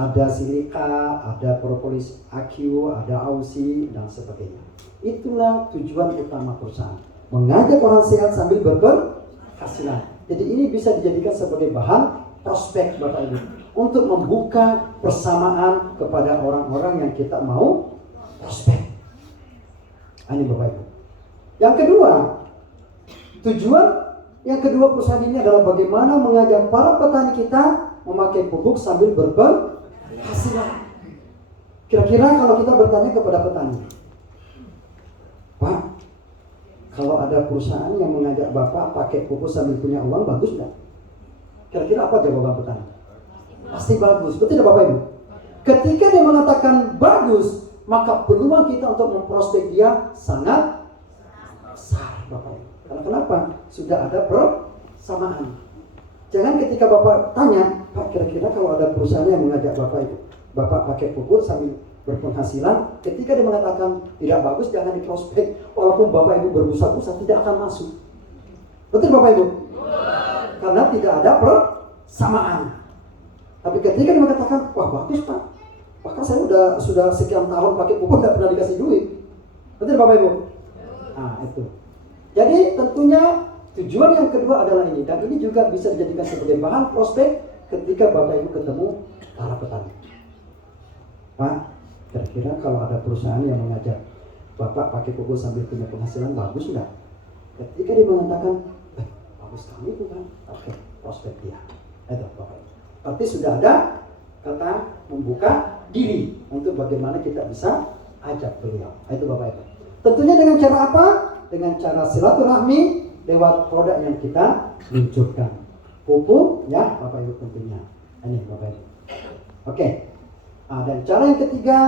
Ada silika, ada propolis AQ, ada AUSI, dan sebagainya. Itulah tujuan utama perusahaan. Mengajak orang sehat sambil berpenghasilan. Jadi ini bisa dijadikan sebagai bahan prospek Bapak Ibu. Untuk membuka persamaan kepada orang-orang yang kita mau prospek. Ini Bapak Ibu. Yang kedua, tujuan yang kedua perusahaan ini adalah bagaimana mengajak para petani kita memakai pupuk sambil berpenghasilan. Kira-kira kalau kita bertanya kepada petani, Pak, kalau ada perusahaan yang mengajak Bapak pakai pupuk sambil punya uang, bagus nggak? Kira-kira apa jawaban petani? Pasti bagus, betul tidak Bapak Ibu? Ketika dia mengatakan bagus, maka peluang kita untuk memprospek dia sangat besar Bapak Ibu. Karena kenapa? Sudah ada persamaan. Jangan ketika Bapak tanya, Pak, kira-kira kalau ada perusahaan yang mengajak Bapak Ibu, Bapak pakai pupuk sambil berpenghasilan, ketika dia mengatakan tidak bagus, jangan diprospek. Walaupun Bapak Ibu berbusa-busa, tidak akan masuk. Betul Bapak Ibu? Karena tidak ada persamaan. Tapi ketika dia mengatakan, wah bagus Pak, bahkan saya sudah sekian tahun pakai pupuk, tidak pernah dikasih duit. Betul Bapak Ibu? Nah itu. Jadi tentunya tujuan yang kedua adalah ini. Dan ini juga bisa dijadikan sebagai bahan prospek ketika Bapak Ibu ketemu para petani. Pak, kira-kira kalau ada perusahaan yang mengajak Bapak pakai pupuk sambil punya penghasilan, bagus enggak? Ketika dia mengatakan, bagus kami itu kan, oke, prospek dia. Itu Bapak Ibu. Tapi sudah ada kata membuka diri untuk bagaimana kita bisa ajak beliau. Itu Bapak Ibu. Tentunya dengan cara apa? Dengan cara silaturahmi lewat produk yang kita luncurkan. Pupuk ya Bapak Ibu tentunya. Ini Bapak Ibu. Oke. Nah, dan cara yang ketiga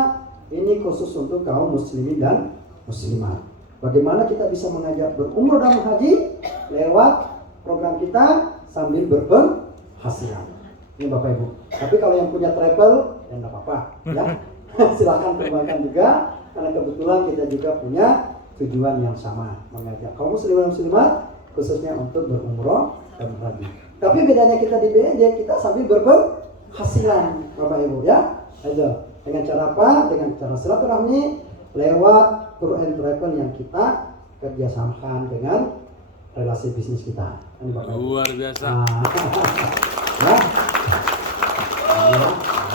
ini khusus untuk kaum muslimin dan muslimat. Bagaimana kita bisa mengajak berumrah dan haji lewat program kita sambil berpenghasilan. Ini Bapak Ibu. Tapi kalau yang punya travel ya enggak apa-apa ya. Silakan kembangkan juga karena kebetulan kita juga punya tujuan yang sama, mengajak kaum muslimin dan muslimat khususnya untuk berumroh dan berhaji. Tapi bedanya kita di BSD, kita sambil berpenghasilan, Bapak Ibu ya. Ayo, dengan cara apa? Dengan cara silaturahmi lewat tour and travel yang kita kerjasamakan dengan relasi bisnis kita. Ini Bapak Ibu. Luar biasa. Ya.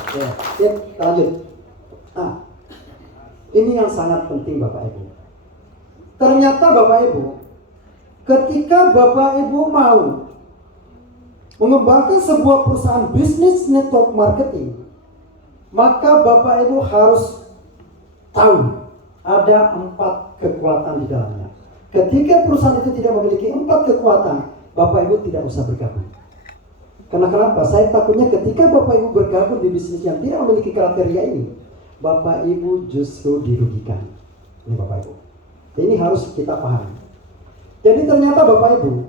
Oke, sip, kita lanjut. Ini yang sangat penting Bapak Ibu. Ternyata Bapak Ibu, ketika Bapak Ibu mau mengembangkan sebuah perusahaan bisnis network marketing, maka Bapak Ibu harus tahu ada 4 kekuatan di dalamnya. Ketika perusahaan itu tidak memiliki 4 kekuatan, Bapak Ibu tidak usah bergabung. Karena kenapa? Saya takutnya ketika Bapak Ibu bergabung di bisnis yang tidak memiliki kriteria ini, Bapak Ibu justru dirugikan. Ini Bapak Ibu. Ini harus kita pahami. Jadi ternyata Bapak Ibu,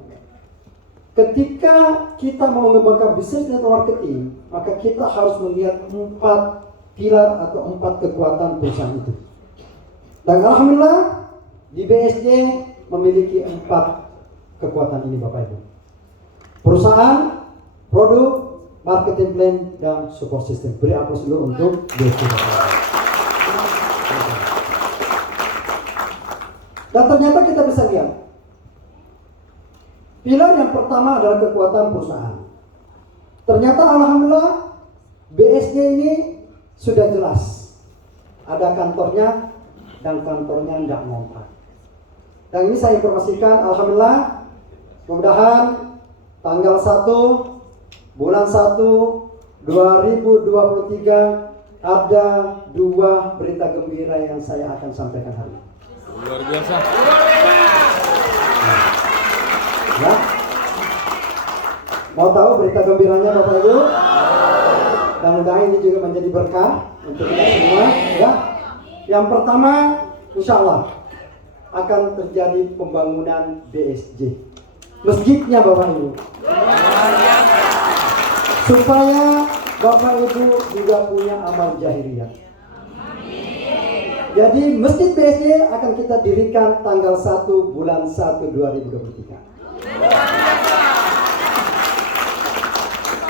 ketika kita mau mengembangkan bisnis network marketing, maka kita harus melihat 4 pilar atau 4 kekuatan perusahaan itu. Dan alhamdulillah di BSD memiliki 4 kekuatan ini Bapak Ibu. Perusahaan, produk, marketing plan, dan support system. Beri aplaus dulu untuk BSD Bapak Ibu. Dan ternyata kita bisa lihat pilar yang pertama adalah kekuatan perusahaan. Ternyata alhamdulillah BSD ini sudah jelas. Ada kantornya dan kantornya tidak ngontrak. Dan ini saya informasikan alhamdulillah mudah-mudahan tanggal 1 bulan 1 2023 ada 2 berita gembira yang saya akan sampaikan hari ini. Luar biasa. Ya. Mau tahu berita gembiranya Bapak Ibu? Dan mudah-mudahan ini juga menjadi berkah untuk kita semua. Ya. Yang pertama, insya Allah akan terjadi pembangunan BSD. Masjidnya Bapak Ibu. Supaya Bapak Ibu juga punya amal jahiliyah. Jadi masjid BSD akan kita dirikan tanggal 1 bulan 1 2023.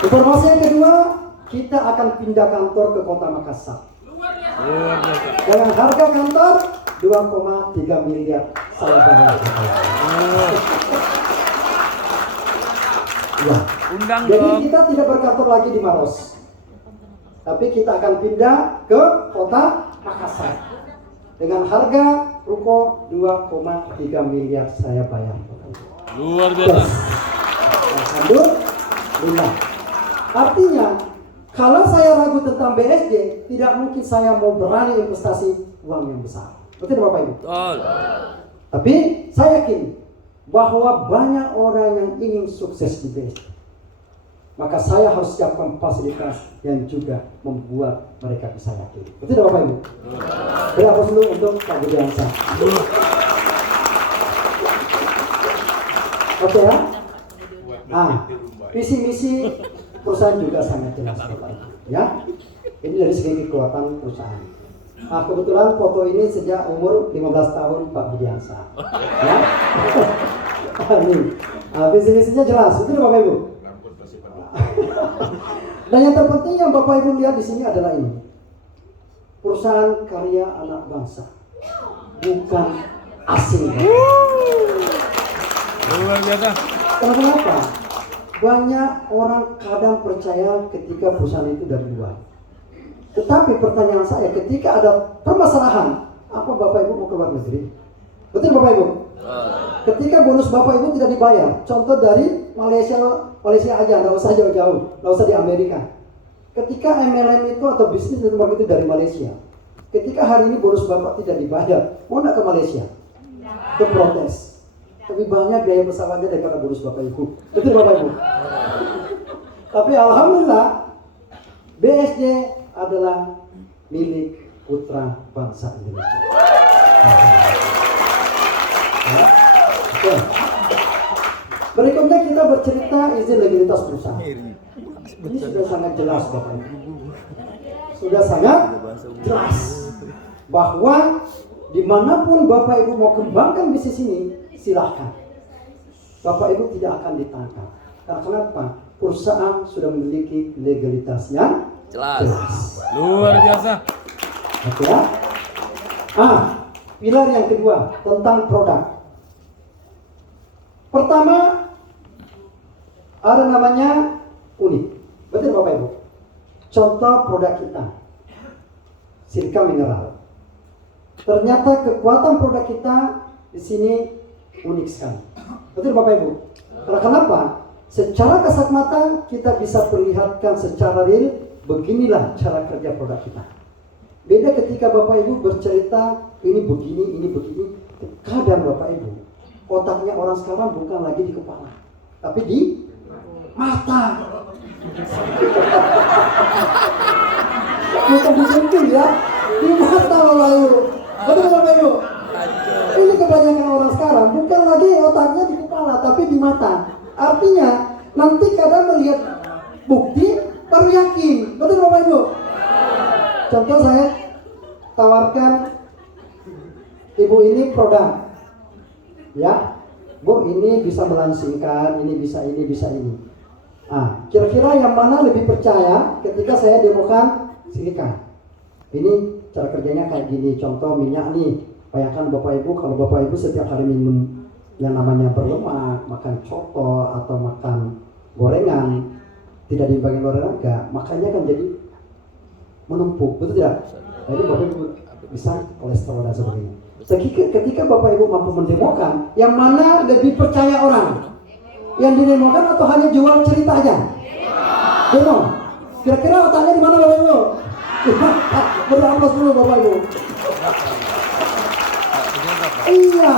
Informasi yang kedua, kita akan pindah kantor ke kota Makassar. Luar biasa. Dengan harga kantor 2,3 miliar saya bayar. Ya. Undang Jadi dong. kita tidak berkantor lagi di Maros, tapi kita akan pindah ke kota Makassar. Dengan harga ruko 2,3 miliar saya bayar. Luar biasa. Alhamdulillah. Artinya, kalau saya ragu tentang BSD, tidak mungkin saya mau berani investasi uang yang besar. Betul Bapak Ibu? Betul. Tapi saya yakin bahwa banyak orang yang ingin sukses di BSD. Maka saya harus siapkan fasilitas yang juga membuat mereka bisa yakin. Betul Bapak Ibu? Berapa dulu untuk Pak Budiansa? Oke ya? Visi misi perusahaan juga sangat jelas Bapak Ibu. Ya? Ini dari segi kekuatan perusahaan. Kebetulan foto ini sejak umur 15 tahun Pak Budiansa. Ya? Ini. Visi misinya jelas. Betul Bapak Ibu? Dan yang terpenting yang Bapak Ibu lihat di sini adalah ini. Perusahaan karya anak bangsa. Bukan asing. Luar biasa. Kenapa? Banyak orang kadang percaya ketika perusahaan itu dari luar. Tetapi pertanyaan saya, ketika ada permasalahan, apa Bapak Ibu mau ke luar negeri? Betul Bapak Ibu? Ketika bonus Bapak Ibu tidak dibayar, contoh dari Malaysia aja, nggak usah jauh-jauh, nggak usah di Amerika. Ketika MLM itu atau bisnis network itu dari Malaysia, ketika hari ini bonus Bapak tidak dibayar, mau nggak ke Malaysia? Ke protes. Lebih banyak biaya pesawatnya daripada bonus Bapak Ibu. Betul Bapak Ibu? Tapi alhamdulillah, BSD adalah milik putra bangsa Indonesia. Ya. Oke. Berikutnya kita bercerita izin legalitas perusahaan. Ini sudah sangat jelas Bapak Ibu. Sudah sangat jelas bahwa Dimanapun Bapak Ibu mau kembangkan bisnis ini, silahkan. Bapak Ibu tidak akan ditangkap. Karena kenapa? Perusahaan sudah memiliki legalitas yang jelas. Luar biasa. Oke ya? Pilar yang kedua tentang produk. Pertama, ada namanya unik. Betul Bapak Ibu? Contoh produk kita, silika mineral. Ternyata kekuatan produk kita di sini unik sekali. Betul Bapak Ibu? Karena kenapa? Secara kasat mata kita bisa perlihatkan secara real, beginilah cara kerja produk kita. Beda ketika Bapak Ibu bercerita ini begini. Kadang Bapak Ibu, otaknya orang sekarang bukan lagi di kepala, tapi di mata. Bukan di sentuh ya, di mata Bapak Ibu. Betul Bapak Ibu? Ini kebanyakan orang sekarang bukan lagi otaknya di kepala, tapi di mata. Artinya nanti kadang melihat bukti baru yakin. Betul Bapak Ibu? Contoh saya tawarkan ibu ini produk, ya Bu, ini bisa melangsingkan, ini bisa ini. Kira-kira yang mana lebih percaya ketika saya demokan silika? Ini cara kerjanya kayak gini. Contoh minyak nih, bayangkan Bapak Ibu kalau Bapak Ibu setiap hari minum yang namanya berlemak, makan coto atau makan gorengan, tidak diimbangi olahraga, makanya kan jadi menumpuk, betul tidak? Jadi Bapak Ibu bisa kolesterol dan sebagainya. Ketika Bapak Ibu mampu mendemokan, yang mana lebih percaya orang? Yang didemokan atau hanya jual cerita aja? Demo. Kira-kira otaknya di mana Bapak Ibu? Beraplaus dulu Bapak Ibu. Iya.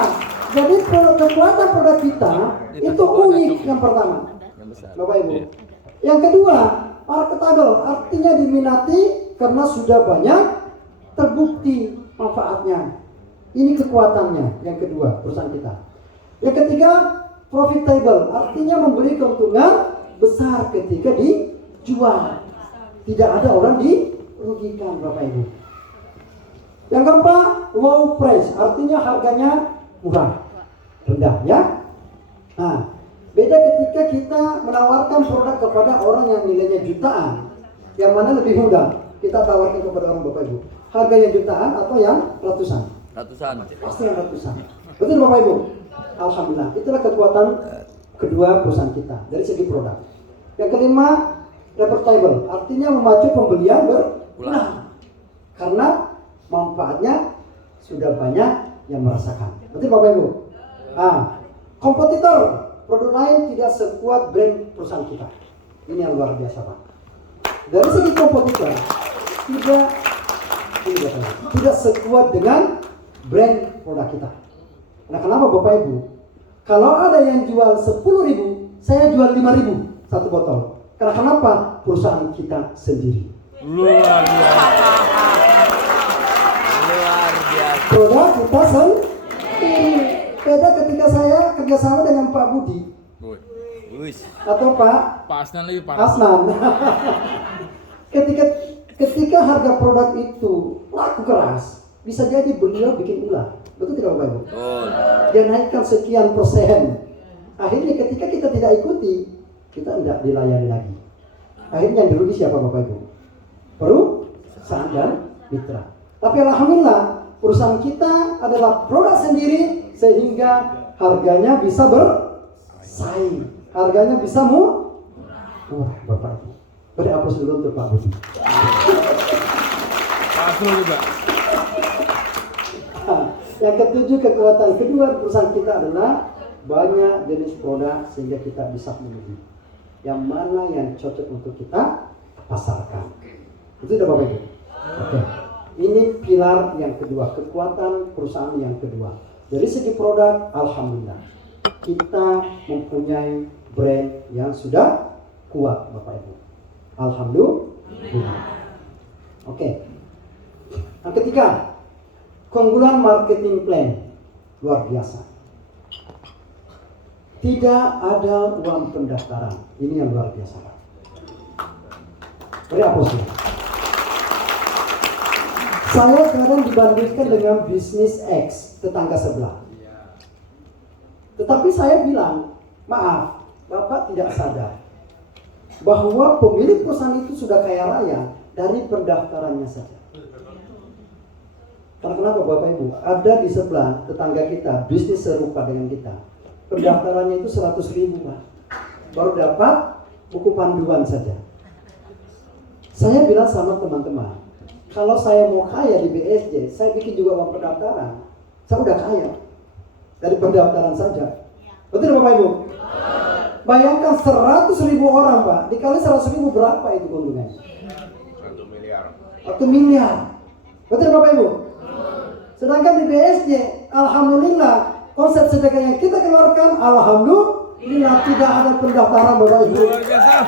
Jadi kekuatan produk kita itu unik yang pertama, Bapak Ibu. Yang kedua, marketable, artinya diminati karena sudah banyak terbukti manfaatnya. Ini kekuatannya yang kedua perusahaan kita. Yang ketiga, profitable, artinya memberi keuntungan besar ketika dijual. Tidak ada orang dirugikan Bapak Ibu. Yang keempat, low price, artinya harganya murah, rendah ya. Beda ketika kita menawarkan produk kepada orang yang nilainya jutaan, yang mana lebih mudah kita tawarkan kepada orang Bapak Ibu. Harganya jutaan atau yang ratusan? Pasti yang ratusan. Betul Bapak Ibu? Alhamdulillah, itulah kekuatan kedua perusahaan kita dari segi produk. Yang kelima, reportable, artinya memacu pembelian berulang karena manfaatnya sudah banyak yang merasakan. Betul Bapak Ibu? Kompetitor, produk lain tidak sekuat brand perusahaan kita. Ini yang luar biasa Pak. Dari segi kompetitor tidak sekuat dengan brand produk kita. Nah kenapa Bapak Ibu? Kalau ada yang jual 10.000, saya jual 5.000 satu botol. Karena kenapa? Perusahaan kita sendiri. Luar biasa. Produk kita sendiri. Beda ketika saya kerjasama dengan Pak Budi atau Pak Asnan lagi Pak. Asnan. Ketika harga produk itu laku keras, bisa jadi beliau bikin ulah. Betul tidak Bapak Ibu? Dia naikkan sekian persen. Akhirnya ketika kita tidak ikuti, kita tidak dilayani lagi. Akhirnya yang dirugi siapa Bapak Ibu? Perusahaan dan mitra. Tapi alhamdulillah perusahaan kita adalah produk sendiri sehingga harganya bisa bersaing. Harganya bisa murah Bapak Ibu. Beri aplaus dulu untuk Pak Budi. Pasul juga. Yang ketujuh, kekuatan kedua perusahaan kita adalah banyak jenis produk sehingga kita bisa memilih yang mana yang cocok untuk kita pasarkan. Itu sudah Bapak Ibu. Oke. Ini pilar yang kedua, kekuatan perusahaan yang kedua. Dari segi produk, alhamdulillah kita mempunyai brand yang sudah kuat Bapak Ibu. Alhamdulillah. Oke. Yang ketiga, keunggulan marketing plan luar biasa. Tidak ada uang pendaftaran. Ini yang luar biasa Pak. Beri aplaus ya. Saya kadang dibandingkan dengan bisnis X, tetangga sebelah. Tetapi saya bilang, maaf, Bapak tidak sadar bahwa pemilik perusahaan itu sudah kaya raya dari pendaftarannya saja. Karena kenapa Bapak Ibu? Ada di sebelah tetangga kita, bisnis serupa dengan kita. Pendaftarannya itu 100.000 Pak. Baru dapat buku panduan saja. Saya bilang sama teman-teman, kalau saya mau kaya di BSJ, saya bikin juga uang pendaftaran. Saya udah kaya dari pendaftaran saja. Betul Bapak Ibu? Bayangkan 100.000 orang Pak, dikali 100.000 berapa itu keuntungannya? 1 miliar. 1 miliar. Betul Bapak Ibu? Sedangkan di BSJ, alhamdulillah konsep sedekah yang kita keluarkan, alhamdulillah tidak ada pendaftaran Bapak Ibu. Luar biasa.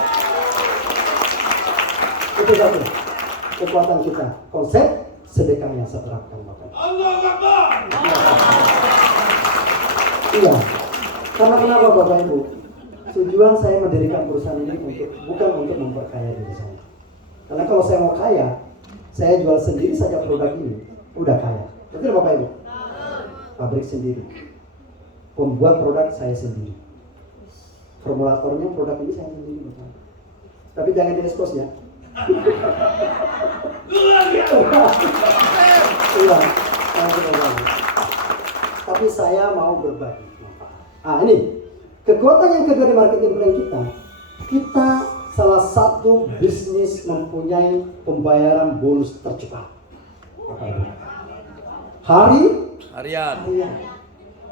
Itu satu kekuatan kita, konsep sedekah yang saya terapkan Bapak Ibu. Iya. Karena kenapa Bapak Ibu? Tujuan saya mendirikan perusahaan ini bukan untuk memperkaya diri saya. Karena kalau saya mau kaya, saya jual sendiri saja produk ini, udah kaya. Betul Bapak Ibu? Pabrik sendiri, pembuat produk saya sendiri, formulatornya produk ini saya sendiri Bapak. Tapi jangan di-expose ya. Iya, tapi saya mau berbagi. Ini kekuatan yang kedua di marketing plan kita salah satu bisnis mempunyai pembayaran bonus tercepat. Harian.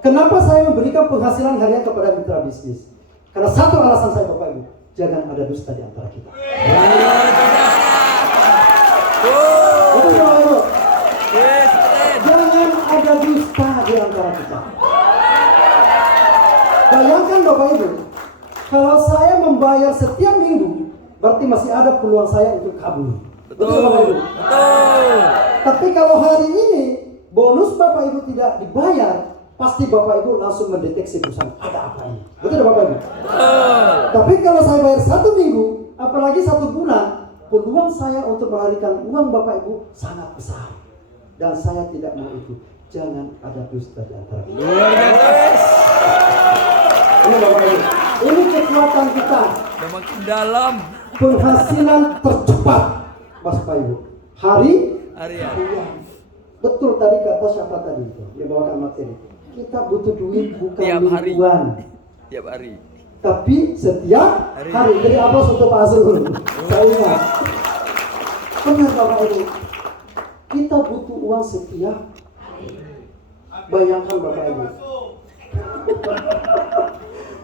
Kenapa saya memberikan penghasilan harian kepada mitra bisnis? Karena satu alasan saya Bapak Ibu, jangan ada dusta di antara kita. Betul Bapak Ibu? Jangan ada dusta di antara kita. Bayangkan Bapak Ibu, kalau saya membayar setiap minggu, berarti masih ada peluang saya untuk kabur. Betul Bapak Ibu? Betul. Tapi kalau hari ini bonus Bapak Ibu tidak dibayar, pasti Bapak Ibu langsung mendeteksi perusahaan ada apa ini. Betul Bapak Ibu? Tapi kalau saya bayar 1 minggu, apalagi 1 bulan, peluang saya untuk melarikan uang Bapak Ibu sangat besar. Dan saya tidak mau itu. Jangan ada dusta di antara kita. Luar biasa. Ini Bapak Ibu, ini kekuatan kita. Udah makin dalam. Penghasilan tercepat, Bapak Ibu. Harian. Harian. Betul tadi kata siapa tadi itu yang bawakan materi. Kita butuh duit bukan Tiap hari. mingguan, Tiap hari. tapi setiap hari. Jadi aplaus untuk Pak Azrul. Saya ingat. Benar Bapak Ibu. Kita butuh uang setiap hari. Bayangkan Bapak Ibu.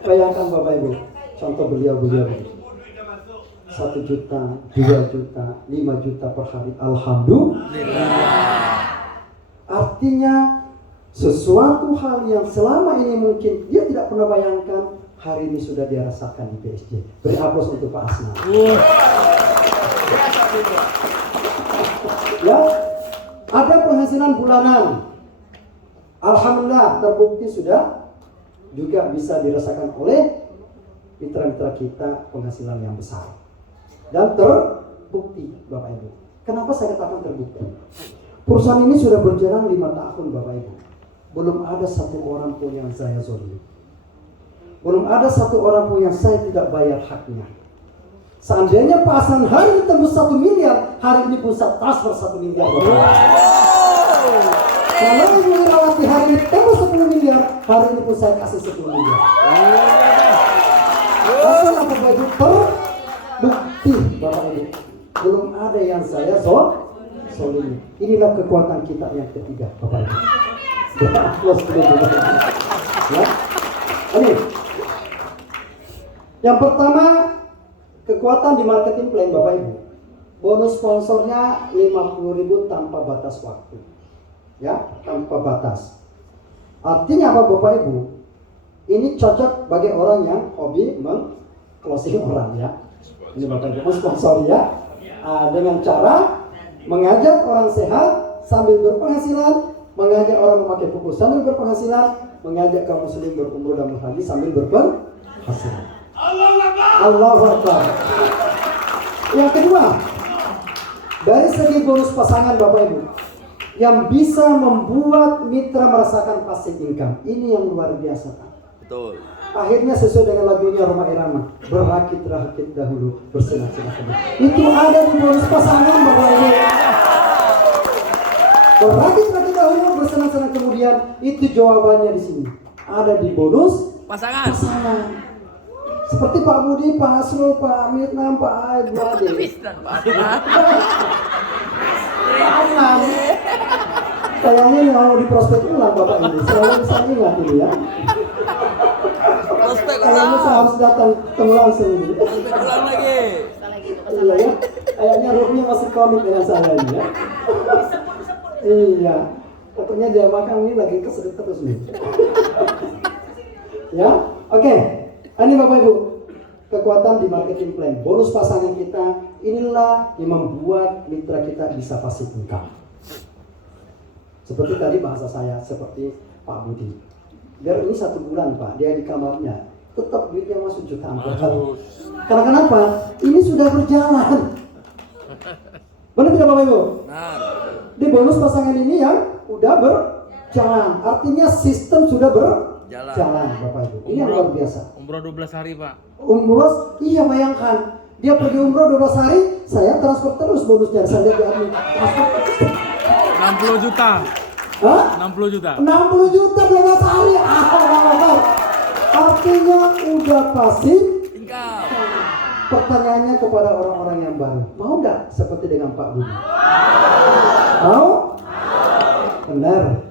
Bayangkan Bapak Ibu. Contoh beliau 1 juta, 2 juta, 5 juta per hari. Alhamdulillah. Artinya sesuatu hal yang selama ini mungkin dia tidak pernah bayangkan, hari ini sudah dia rasakan di BSJ. Beri aplaus untuk Pak Asna. Ya, ada penghasilan bulanan. Alhamdulillah terbukti sudah juga bisa dirasakan oleh mitra-mitra kita penghasilan yang besar. Dan terbukti Bapak Ibu. Kenapa saya katakan terbukti? Perusahaan ini sudah berjalan 5 tahun Bapak Ibu. Belum ada 1 orang pun yang saya zolimi. Belum ada 1 orang pun yang saya tidak bayar haknya. Seandainya Pak Hasan hari ini tembus 1 miliar, hari ini pun saya transfer 1 miliar Bapak Ibu. Kalau Ibu Irawati hari ini tembus 10 miliar, hari ini pun saya kasih 10 miliar. Tapi Bapak Ibu terbukti Bapak Ibu. Belum ada yang saya zolimi. Inilah kekuatan kita yang ketiga Bapak Ibu. Ya. Ini. Yang pertama, kekuatan di marketing plan Bapak Ibu. Bonus sponsornya 50.000 tanpa batas waktu. Ya, tanpa batas. Artinya apa Bapak Ibu? Ini cocok bagi orang yang hobi meng-closing orang ya. Ini Bapak Ibu sponsor ya. Dengan cara mengajak orang sehat sambil berpenghasilan, mengajak orang memakai buku sambil berpenghasilan, mengajak kaum muslim berumrah dan berhaji sambil berpenghasilan. Allahu Akbar. Yang kedua, dari segi bonus pasangan Bapak Ibu, yang bisa membuat mitra merasakan passive income. Ini yang luar biasa, Pak. Betul. Akhirnya sesuai dengan lagunya Roma Irama, berakit-rakit dahulu, bersenang-senang kemudian. Itu ada di bonus pasangan, Bapak Ibu. Berakit-rakit dahulu, bersenang-senang kemudian. Itu jawabannya di sini. Ada di bonus Pasangan. pasangan. Seperti Pak Budi, Pak Asrul, Pak Mirna, Pak Aib, Pak Ade. Pasangan. Kayaknya mau di prospek ulang Bapak ini. Saya ingat ini ya. Prospek Kayaknya ulang. saya harus datang ketemu langsung ini. Prospek ulang lagi. Iya ya. Kayaknya rohnya masih komit dengan saya ini ya. Iya. Pokoknya dia makan ini lagi kesedut terus nih. Ya, oke. Ini Bapak Ibu, kekuatan di marketing plan, bonus pasangan kita, inilah yang membuat mitra kita bisa passive income. Seperti tadi bahasa saya, seperti Pak Budi. Biar ini 1 bulan Pak, dia di kamarnya, tetap duitnya masuk jutaan per hari. Karena kenapa? Ini sudah berjalan. Benar tidak Bapak Ibu? Nah, Di bonus pasangan ini yang udah berjalan, artinya sistem sudah berjalan Bapak Ibu. Ini yang luar biasa. Umroh 12 hari Pak. Umroh, iya bayangkan. Dia pergi umroh 12 hari, saya transfer terus bonusnya. Saya lihat di admin, transfer terus. 60 juta. Hah? 60 juta. 60 juta 12 hari. Artinya udah pasti. tinggal. Pertanyaannya kepada orang-orang yang baru, mau nggak seperti dengan Pak Budi? Mau? Benar.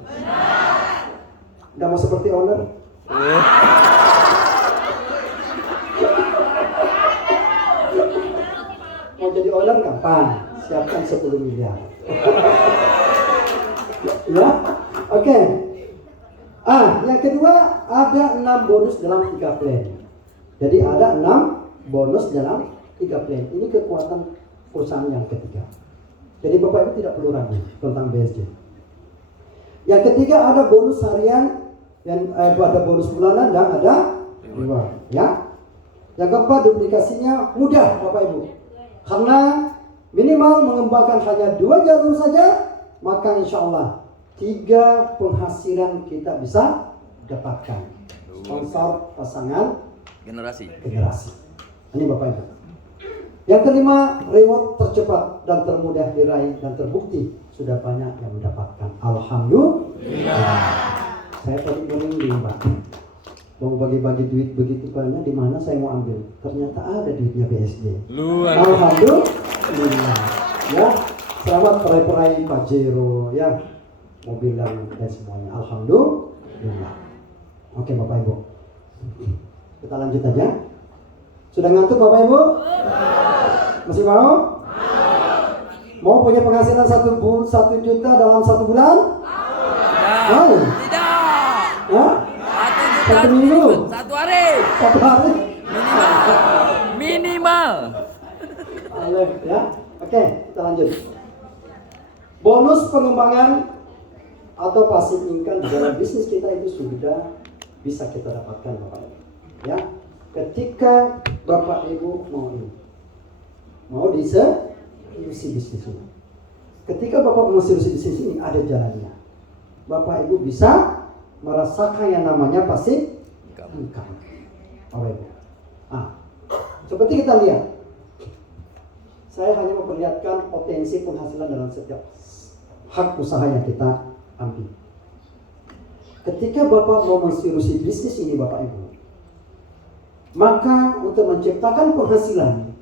Nggak mau seperti owner? Mau jadi owner kapan? Siapkan 10 miliar. Ya, oke. Yang kedua ada 6 bonus dalam 3 plan. Jadi ada 6 bonus dalam 3 plan. Ini kekuatan perusahaan yang ketiga. Jadi Bapak Ibu tidak perlu ragu tentang BSJ. Yang ketiga ada bonus harian, yang ada bonus bulanan dan ada reward. Ya. Yang keempat duplikasinya mudah Bapak Ibu. Karena minimal mengembangkan hanya 2 jalur saja, maka insya Allah 3 penghasilan kita bisa dapatkan. Sponsor pasangan Generasi. Ini Bapak Ibu. Yang kelima, reward tercepat dan termudah diraih dan terbukti sudah banyak yang mendapatkan. Alhamdulillah. Saya tadi merinding Pak. Mau bagi-bagi duit begitu banyak, di mana saya mau ambil? Ternyata ada duitnya BSD. Luar. Alhamdulillah. Ya, selamat perai-perai Pajero ya, mobil dan semuanya. Alhamdulillah. Oke Bapak Ibu. Kita lanjut aja. Sudah ngantuk Bapak Ibu? Masih mau? Mau punya penghasilan 1 juta dalam 1 bulan? Mau? Tidak. Ya? 1 juta 1 minggu? 1 hari. 1 hari? Minimal. Alif, ya. Oke, kita lanjut. Bonus pengembangan atau passive income di dalam bisnis kita itu sudah bisa kita dapatkan Bapak Ibu. Ya, ketika Bapak Ibu mau diseriusi bisnis ini. Ketika Bapak mau seriusi bisnis ini ada jalannya. Bapak Ibu bisa merasakan yang namanya passive income. Bapak Ibu. Seperti kita lihat, saya hanya memperlihatkan potensi penghasilan dalam setiap hak usaha yang kita ambil. Ketika Bapak mau menseriusi bisnis ini Bapak Ibu, maka untuk menciptakan penghasilan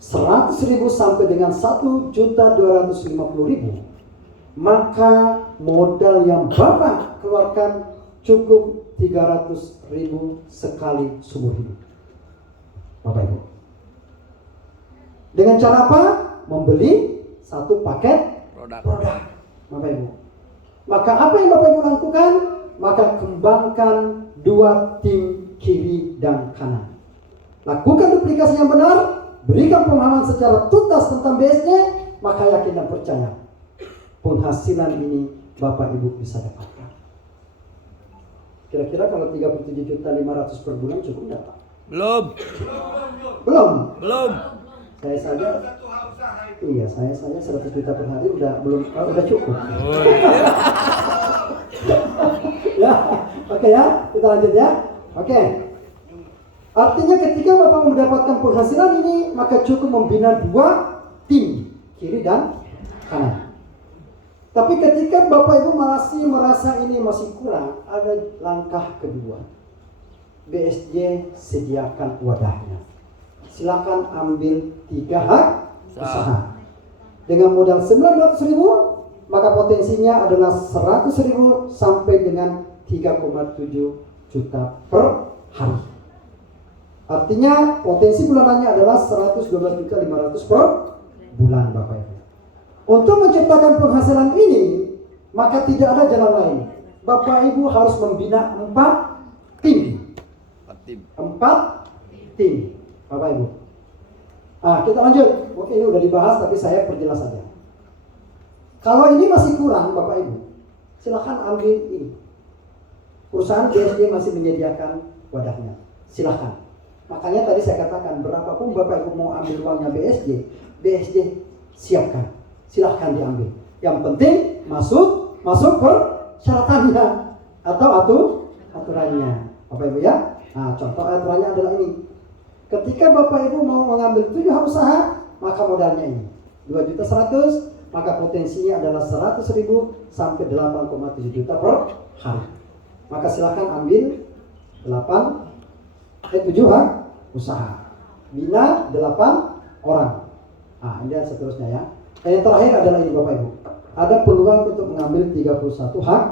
100.000 sampai dengan 1.250.000, maka modal yang Bapak keluarkan cukup 300.000 sekali seumur hidup. Bapak Ibu. Dengan cara apa? Membeli 1 paket Produk. Bapak Ibu. Maka apa yang Bapak Ibu lakukan? Maka kembangkan 2 tim kiri dan kanan. Lakukan duplikasi yang benar, berikan pemahaman secara tuntas tentang BSD, maka yakin dan percaya penghasilan ini Bapak Ibu bisa dapatkan. Kira-kira kalau 37.500.000 per bulan cukup enggak Pak? Belum. Belum. Belum. Saya saja Iya, saya 100 juta per hari udah cukup. Ya, oke ya, kita lanjut ya. Oke. Artinya ketika Bapak mendapatkan penghasilan ini, maka cukup membina 2 tim, kiri dan kanan. Tapi ketika Bapak Ibu masih merasa ini masih kurang, ada langkah kedua. BSJ sediakan wadahnya. Silakan ambil 3 hak usaha. Dengan modal 900.000, maka potensinya adalah 100.000 sampai dengan 3,7 juta per hari. Artinya potensi bulanannya adalah 112.500 per bulan Bapak Ibu. Untuk menciptakan penghasilan ini, maka tidak ada jalan lain. Bapak Ibu harus membina 4 tim. 4 tim Bapak Ibu. Kita lanjut. Oke, ini udah dibahas tapi saya perjelas saja. Kalau ini masih kurang Bapak Ibu, silakan ambil ini. Perusahaan BSJ masih menyediakan wadahnya. Silakan. Makanya tadi saya katakan berapapun Bapak Ibu mau ambil uangnya BSJ siapkan. Silahkan diambil. Yang penting masuk persyaratannya atau aturannya. Bapak Ibu ya. Nah, contoh aturannya adalah ini. Ketika Bapak Ibu mau mengambil 7 hak usaha, maka modalnya ini 2.100.000, maka potensinya adalah 100.000 sampai 8,7 juta per hari. Maka silakan ambil 7 hak usaha. Bina 8 orang. Ini seterusnya ya. Dan yang terakhir adalah ini Bapak Ibu. Ada peluang untuk mengambil 31 hak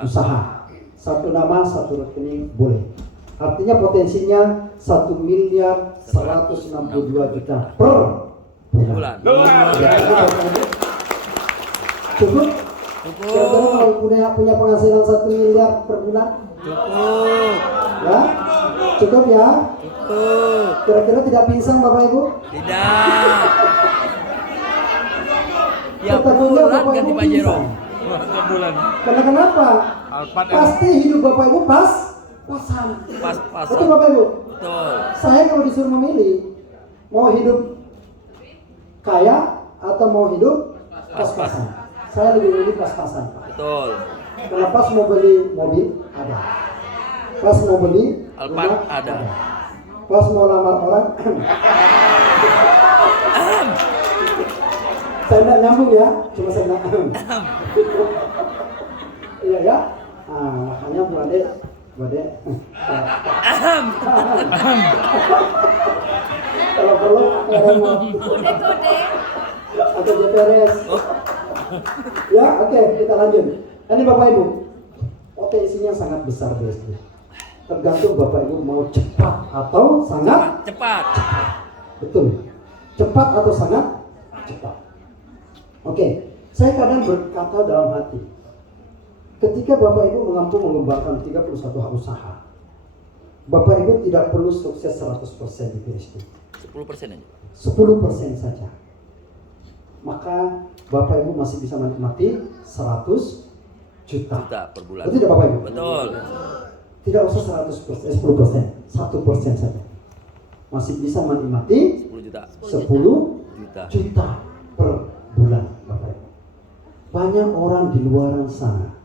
usaha. 1 nama, 1 rekening boleh. Artinya potensinya 1.162 juta per bulan. Cukup? Kira-kira kalau punya penghasilan 1 miliar per bulan? Cukup. Ya? Cukup ya? Cukup. Kira-kira tidak pingsan Bapak Ibu? Tidak. Tiap Pertanyaannya bulan Bapak ganti Ibu Pajero. pingsan. Bulan. Karena kenapa? Alphard Pasti hidup Bapak Ibu pas-pasan. Pas-pasan. Betul Bapak Ibu? Betul. Saya kalau disuruh memilih, mau hidup kaya atau mau hidup pas-pasan, saya lebih memilih pas-pasan Pak. Betul. Karena pas mau beli mobil ada, pas mau beli Alphard rumah ada. pas mau lamar orang saya tidak nyambung ya, cuma saya tidak iya ya. Makanya Bu Ade kalau perlu Kode-kode. atau JPRS. Ya, oke, kita lanjut. Ini Bapak Ibu, potensinya sangat besar BSD. Tergantung Bapak Ibu mau cepat atau sangat Cepat. betul. Cepat atau sangat cepat. Oke, saya kadang berkata dalam hati, ketika Bapak Ibu mampu mengembangkan 31 hak usaha, Bapak Ibu tidak perlu sukses 100% di BSD. 10% aja. 10% saja. Maka Bapak Ibu masih bisa menikmati 100 juta. Juta per bulan. Betul tidak Bapak Ibu? Betul. Tidak usah 100%, 10%, 1% saja. Masih bisa menikmati 10 juta. 10 Juta. juta per bulan Bapak Ibu. Banyak orang di luar sana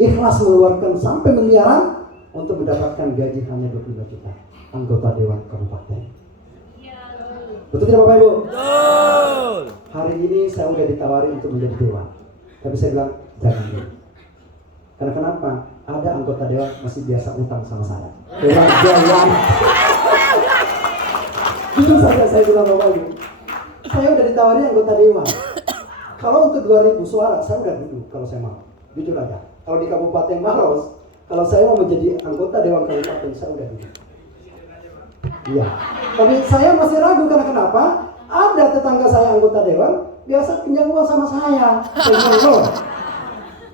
ikhlas mengeluarkan sampai miliaran untuk mendapatkan gaji hanya 25 juta anggota Dewan Kabupaten. Betul tidak Bapak Ibu? Betul. Hari ini saya udah ditawari untuk menjadi dewan, tapi saya bilang jangan dulu. Karena kenapa? Ada anggota dewan masih biasa utang sama saya. Dewan. Itu saja saya bilang Bapak Ibu. Saya udah ditawari anggota dewan. Kalau untuk 2.000 suara saya udah duduk kalau saya mau. Jujur aja. Kalau di Kabupaten Maros, kalau saya mau menjadi anggota Dewan Kabupaten saya udah duduk. Iya. Tapi saya masih ragu karena kenapa? Ada tetangga saya anggota dewan, biasa pinjam uang sama saya. Saya bilang, loh,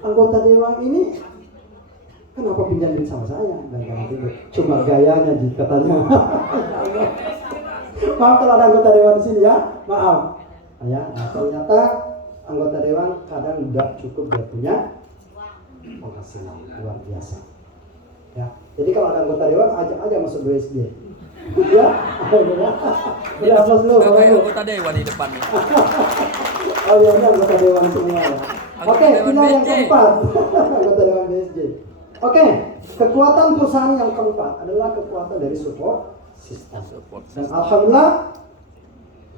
anggota dewan ini kenapa pinjamin sama saya? Dan itu cuma gayanya katanya. Maaf kalau ada anggota dewan di sini ya, maaf. Ya, ternyata anggota dewan kadang tidak cukup dia punya penghasilan luar biasa. Ya, jadi kalau ada anggota dewan ajak aja masuk BSD. Ya, udah hapus dulu. Bapak Kayak Ibu. anggota dewan di depan nih. Oh iya, ini anggota dewan semua ya. Anggota Oke, dewan pilar yang BSJ. keempat. Anggota dewan BSJ. Oke, kekuatan perusahaan yang keempat adalah kekuatan dari support system. Support Dan alhamdulillah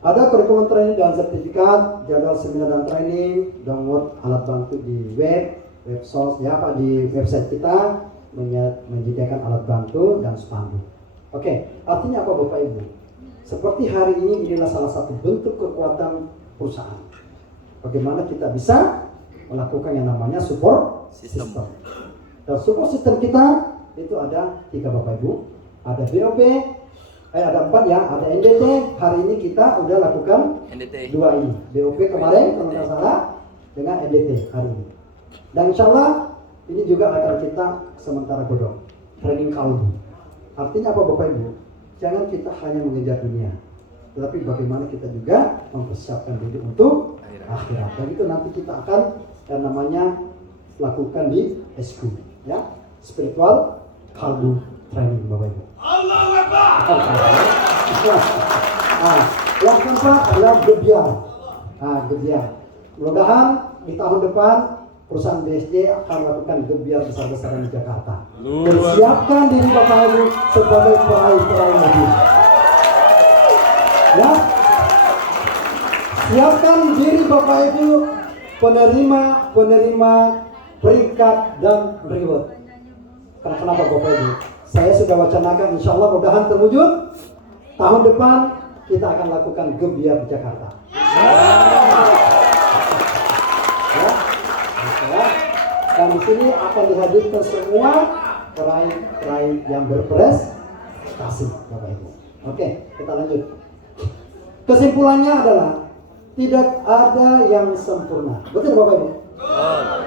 ada kurikulum training dan sertifikat, jadwal seminar dan training, download alat bantu di website ya Pak, di website kita menyediakan alat bantu dan spanduk. Oke, artinya apa Bapak Ibu? Seperti hari ini inilah salah satu bentuk kekuatan perusahaan. Bagaimana kita bisa melakukan yang namanya support System. system. Dan support system kita itu ada 3 Bapak Ibu. Ada BOP, ada 4 ya, ada NDT. Hari ini kita udah lakukan NDT. 2 ini. BOP kemarin kalau nggak salah dengan NDT hari ini. Dan insya Allah ini juga akan kita sementara godong training kalbu. Artinya apa Bapak Ibu? Jangan kita hanya mengejar dunia, tetapi bagaimana kita juga mempersiapkan diri untuk akhirat. Dan itu nanti kita akan yang namanya lakukan di SQ ya, spiritual kalbu training Bapak Ibu. Allahu Akbar. Nah, yang keempat adalah gebiar. Nah, gebiar. Mudah-mudahan di tahun depan perusahaan BSJ akan melakukan gebiar besar-besaran di Jakarta. Persiapkan diri Bapak Ibu sebagai peraih-peraih mobil. Ya, siapkan diri Bapak Ibu penerima peringkat dan reward. Karena kenapa Bapak Ibu? Saya sudah wacanakan, insya Allah mudah-mudahan terwujud. Tahun depan kita akan lakukan gebiar di Jakarta. Ya. Dan di sini akan dihadirkan semua peraih-peraih yang berprestasi, Bapak Ibu. Oke, kita lanjut. Kesimpulannya adalah tidak ada yang sempurna, betul Bapak Ibu?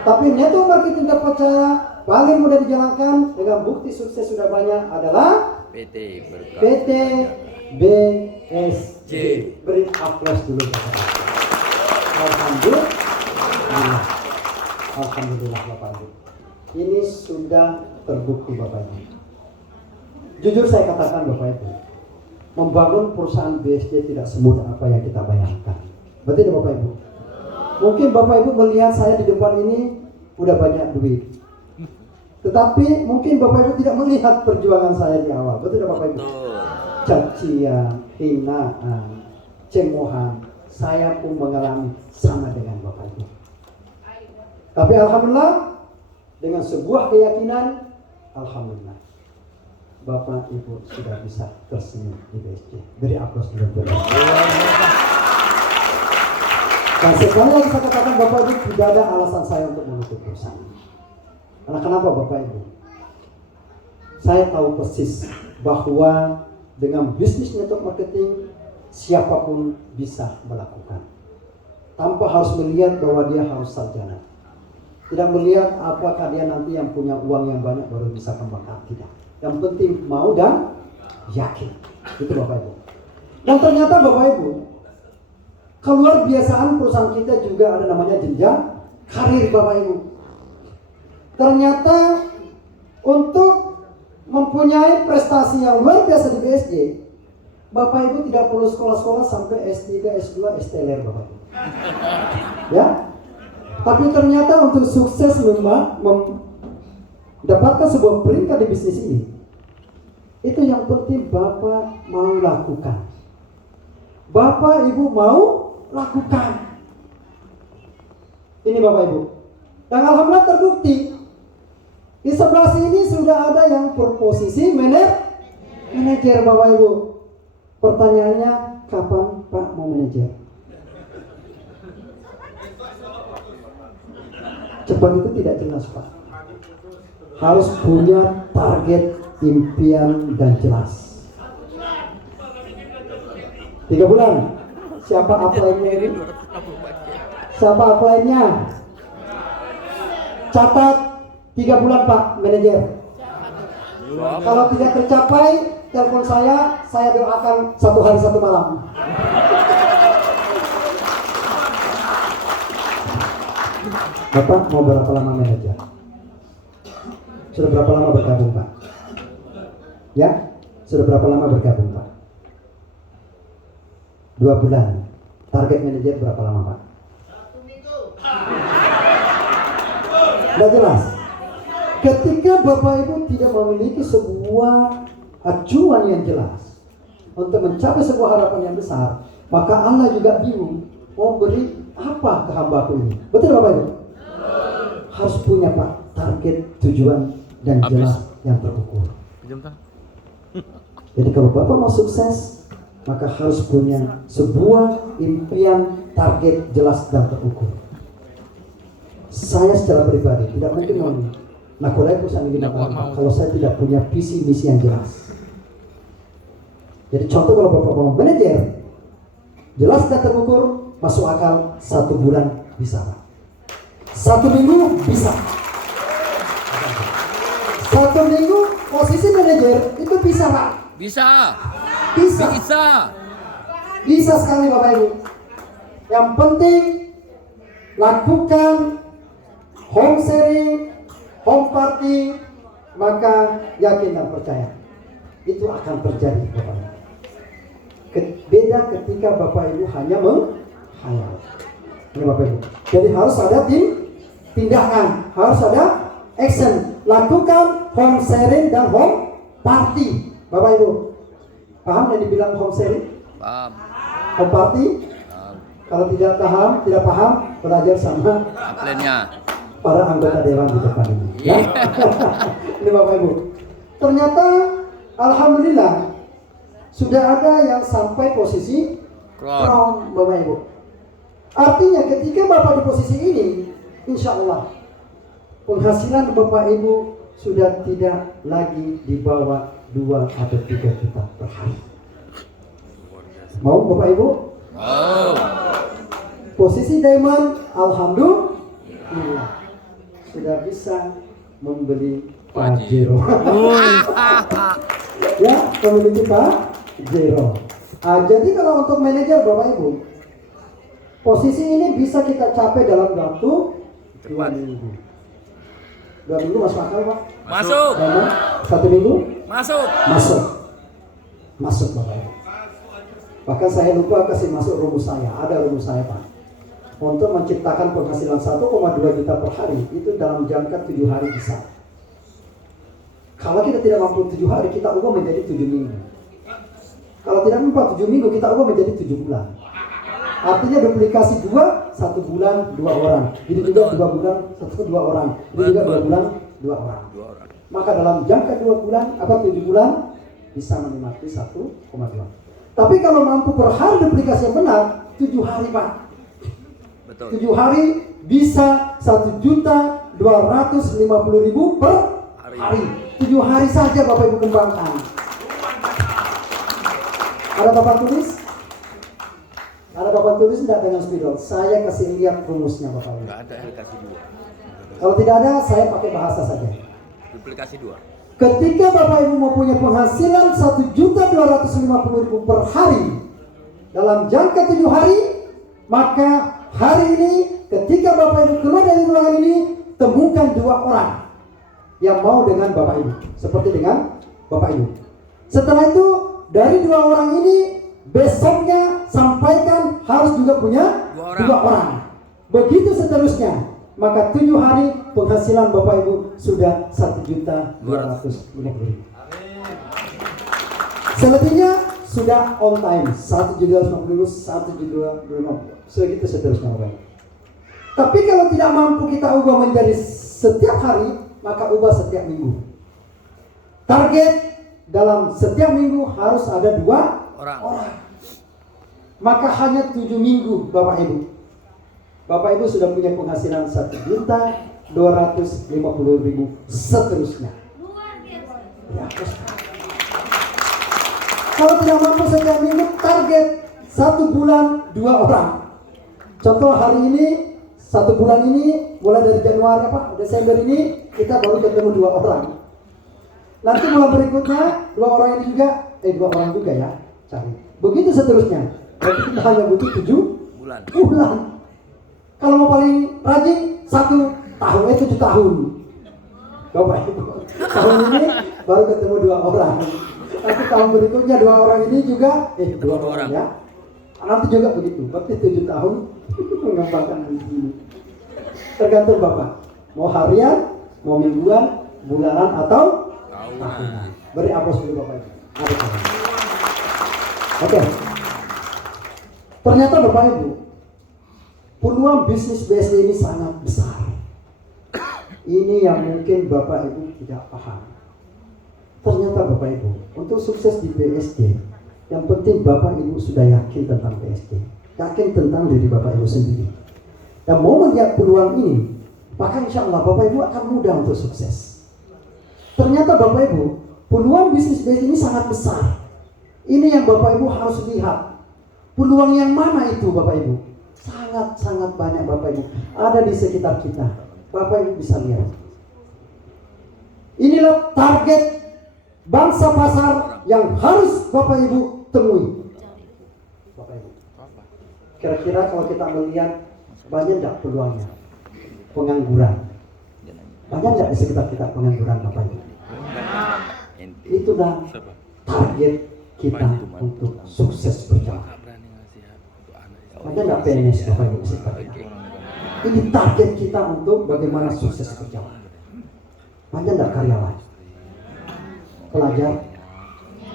Tapi network marketing terpercaya paling mudah dijalankan dengan bukti sukses sudah banyak adalah PT Berkah. PT BSJ. Beri aplaus dulu Bapak Ibu. Alhamdulillah. Alhamdulillah Bapak Ibu. Ini sudah terbukti Bapak Ibu. Jujur saya katakan Bapak Ibu, membangun perusahaan BSJ tidak semudah apa yang kita bayangkan. Betul tidak Bapak Ibu? Mungkin Bapak Ibu melihat saya di depan ini udah banyak duit. Tetapi mungkin Bapak Ibu tidak melihat perjuangan saya di awal. Betul tidak Bapak Ibu? Cacian, hinaan, cemohan, saya pun mengalami sama dengan Bapak Ibu. Tapi alhamdulillah dengan sebuah keyakinan, alhamdulillah Bapak Ibu sudah bisa tersenyum di BSJ. Beri aplaus dulu. Dan sekali lagi saya katakan Bapak Ibu, tidak ada alasan saya untuk menutup perusahaan. Karena kenapa Bapak Ibu? Saya tahu persis bahwa dengan bisnis network marketing siapapun bisa melakukan, tanpa harus melihat bahwa dia harus sarjana. Tidak melihat apakah dia nanti yang punya uang yang banyak baru bisa kembangkan, tidak. Yang penting mau dan yakin. Itu Bapak Ibu. Dan ternyata Bapak Ibu, keluar biasaan perusahaan kita juga ada namanya jenjang karir Bapak Ibu. Ternyata untuk mempunyai prestasi yang luar biasa di BSJ, Bapak Ibu tidak perlu sekolah-sekolah sampai S3, S2, S-teler Bapak Ibu. Ya. Tapi ternyata untuk sukses mendapatkan sebuah peringkat di bisnis ini, itu yang penting Bapak mau lakukan. Bapak Ibu mau lakukan. Ini Bapak Ibu. Dan alhamdulillah terbukti. Di sebelah sini sudah ada yang berposisi manajer Bapak Ibu. Pertanyaannya, kapan Pak mau manajer? Cepat itu tidak jelas Pak. Harus punya target, impian dan jelas. 3 bulan. Siapa apply-nya ini? Siapa apply-nya? Catat 3 bulan Pak manajer. Kalau tidak tercapai, telepon saya doakan 1 hari 1 malam. Bapak mau berapa lama manajer? Sudah berapa lama bergabung Pak? Ya, Sudah berapa lama bergabung Pak? 2 bulan. Target manajer berapa lama Pak? 1 minggu. Tidak jelas. Ketika Bapak Ibu tidak memiliki sebuah acuan yang jelas untuk mencapai sebuah harapan yang besar, maka Allah juga bingung mau beri apa ke hambaku ini. Betul Bapak Ibu? Harus punya Pak target, tujuan dan Habis. jelas yang terukur. Jam tangan. Jadi kalau Bapak mau sukses, maka harus punya sebuah impian, target jelas dan terukur. Saya secara pribadi tidak mungkin mau nakodai perusahaan ini Tidak mau. kalau saya tidak punya visi misi yang jelas. Jadi contoh kalau Bapak mau manajer, jelas dan terukur, masuk akal 1 bulan bisa Pak. 1 minggu bisa. 1 minggu posisi manajer itu bisa Pak. Bisa. Bisa. Bisa. Bisa sekali Bapak Ibu. Yang penting lakukan home sharing, home party, maka yakin dan percaya itu akan terjadi Bapak Ibu. Beda ketika Bapak Ibu hanya menghayal. Ini Bapak Ibu. Jadi harus ada tindakan, harus ada action. Lakukan home sharing dan home party. Bapak Ibu, paham yang dibilang home sharing? Paham. Home party? Paham. Kalau tidak paham, belajar sama Plannya. para anggota dewan di depan ini. Ya? Ini Bapak Ibu. Ternyata, alhamdulillah, sudah ada yang sampai posisi crown Bapak Ibu. Artinya ketika Bapak di posisi ini, insya Allah, penghasilan Bapak Ibu sudah tidak lagi di bawah 2 atau 3 juta per hari. Mau Bapak Ibu? Oh. Posisi diamond, alhamdulillah sudah bisa membeli Pajero. Ya, memiliki Pajero. Jadi kalau untuk manajer Bapak Ibu, posisi ini bisa kita capai dalam waktu 2 minggu. 2 minggu masuk akal Pak? Masuk. Diamond, 1 minggu? Masuk. Masuk Bapak Ibu. Bahkan saya lupa kasih masuk rumus saya. Ada rumus saya Pak. Untuk menciptakan penghasilan 1,2 juta per hari itu dalam jangka 7 hari bisa. Kalau kita tidak mampu 7 hari, kita ubah menjadi 7 minggu. Kalau tidak mampu 7 minggu, kita ubah menjadi 7 bulan. Artinya duplikasi 2, 1 bulan 2 orang. Jadi juga 2 bulan 2 orang. Jadi juga 2 bulan 2 orang. Maka dalam jangka 2 bulan atau 7 bulan bisa menikmati 1,2. Tapi kalau mampu per hari duplikasi yang benar, 7 hari Pak. Betul. 7 hari bisa 1.250.000 per hari. 7 hari saja Bapak Ibu kembangkan. Ada Bapak tulis? Ada Bapak tulis tidak dengan spidol? Saya kasih lihat rumusnya Bapak Ibu. Enggak ada duplikasi 2. Kalau tidak ada, saya pakai bahasa saja. Duplikasi 2. Ketika Bapak Ibu mau punya penghasilan 1.250.000 per hari dalam jangka 7 hari, maka hari ini ketika Bapak Ibu keluar dari ruangan ini, temukan 2 orang yang mau dengan Bapak Ibu, seperti dengan Bapak Ibu. Setelah itu dari 2 orang ini besoknya sampaikan harus juga punya 2 orang. Begitu seterusnya. Maka 7 hari penghasilan Bapak Ibu sudah 1.250.000. Selebihnya sudah on time 1.250.000, 1.250.000, segitu seterusnya Bapak. Tapi kalau tidak mampu kita ubah menjadi setiap hari, maka ubah setiap minggu. Target dalam setiap minggu harus ada 2 orang. Maka hanya 7 minggu Bapak Ibu. Bapak Ibu sudah punya penghasilan 1.250.000 seterusnya. Luar biasa. Ya, kalau tidak mampu setiap minggu, target 1 bulan 2 orang. Contoh hari ini, 1 bulan ini, mulai dari Januari Desember ini, kita baru ketemu 2 orang. Nanti bulan berikutnya, 2 orang ini juga, 2 orang juga ya, cari. Begitu seterusnya. Berarti kita hanya butuh 7 bulan. Kalau mau paling rajin 1 tahun, 7 tahun. Bapak Ibu, tahun ini baru ketemu 2 orang. Nanti tahun berikutnya 2 orang ini juga, dua Dua orang orang. ya. Nanti juga begitu, berarti 7 tahun mengembangkan ini. Tergantung Bapak, mau harian, mau mingguan, bulanan atau tahunan. Beri aplaus dulu Bapak Ibu. Ada tangan. Oke. Ternyata Bapak Ibu, peluang bisnis BSD ini sangat besar. Ini yang mungkin Bapak Ibu tidak paham. Ternyata Bapak Ibu, untuk sukses di BSD, yang penting Bapak Ibu sudah yakin tentang BSD, yakin tentang diri Bapak Ibu sendiri, dan mau melihat peluang ini, maka insya Allah Bapak Ibu akan mudah untuk sukses. Ternyata Bapak Ibu, peluang bisnis BSD ini sangat besar. Ini yang Bapak Ibu harus lihat. Peluang yang mana itu Bapak Ibu? Sangat-sangat banyak Bapak Ibu. Ada di sekitar kita. Bapak Ibu bisa lihat. Inilah target bangsa pasar yang harus Bapak Ibu temui. Bapak Ibu. Kira-kira kalau kita melihat, banyak tidak peluangnya? Pengangguran. Banyak tidak di sekitar kita pengangguran Bapak Ibu? Itu dah target kita untuk sukses berjalan. Banyak tidak PNS Bapak Ibu di sekitar kita? Ini target kita untuk bagaimana sukses berjalan. Banyak tidak karyawan? Pelajar?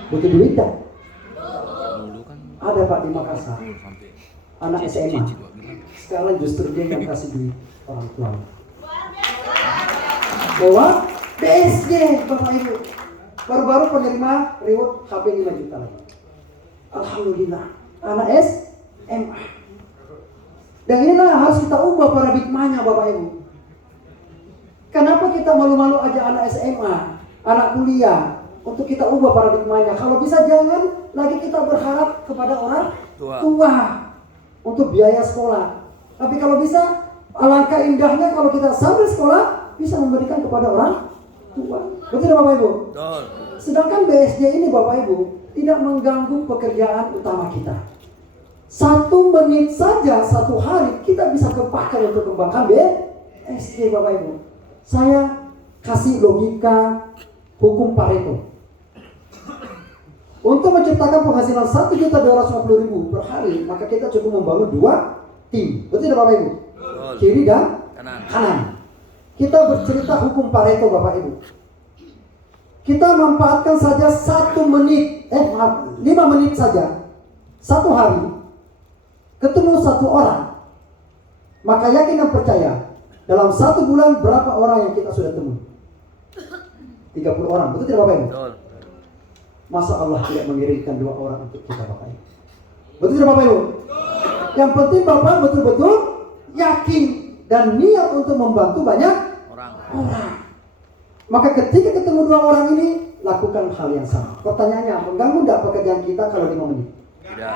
Butuh duit tak? Ada Pak di Makassar, anak SMA. Sekarang justru dia yang kasih duit orang tua. Lewat BSD Bapak Ibu. Baru-baru penerima reward HP 5 juta lagi. Alhamdulillah. Anak SMA. Dan inilah harus kita ubah paradigmanya Bapak Ibu. Kenapa kita malu-malu aja anak SMA, anak kuliah, untuk kita ubah paradigmanya. Kalau bisa jangan lagi kita berharap kepada orang tua untuk biaya sekolah. Tapi kalau bisa, alangkah indahnya kalau kita sambil sekolah bisa memberikan kepada orang tua. Betul Bapak Ibu? Betul. Sedangkan BSD ini Bapak Ibu tidak mengganggu pekerjaan utama kita. 1 menit saja 1 hari kita bisa kepakai untuk kembangkan BSD Bapak Ibu. Saya kasih logika hukum Pareto. Untuk menciptakan penghasilan 1.250.000 per hari, maka kita cukup membangun 2 tim. Betul tidak Bapak Ibu? Betul. Kiri dan Kanan. Kita bercerita hukum Pareto Bapak Ibu. Kita manfaatkan saja 1 menit, 5 menit saja 1 hari ketemu 1 orang, maka yakin dan percaya dalam 1 bulan berapa orang yang kita sudah temui? 30 orang, betul tidak Bapak Ibu? Betul. Masa Allah tidak mengirimkan 2 orang untuk kita Bapak Ibu? Betul tidak Bapak Ibu? Yang penting Bapak betul-betul yakin dan niat untuk membantu banyak orang. Maka ketika ketemu 2 orang ini, lakukan hal yang sama. Pertanyaannya, mengganggu tidak pekerjaan kita kalau 5 menit? Tidak.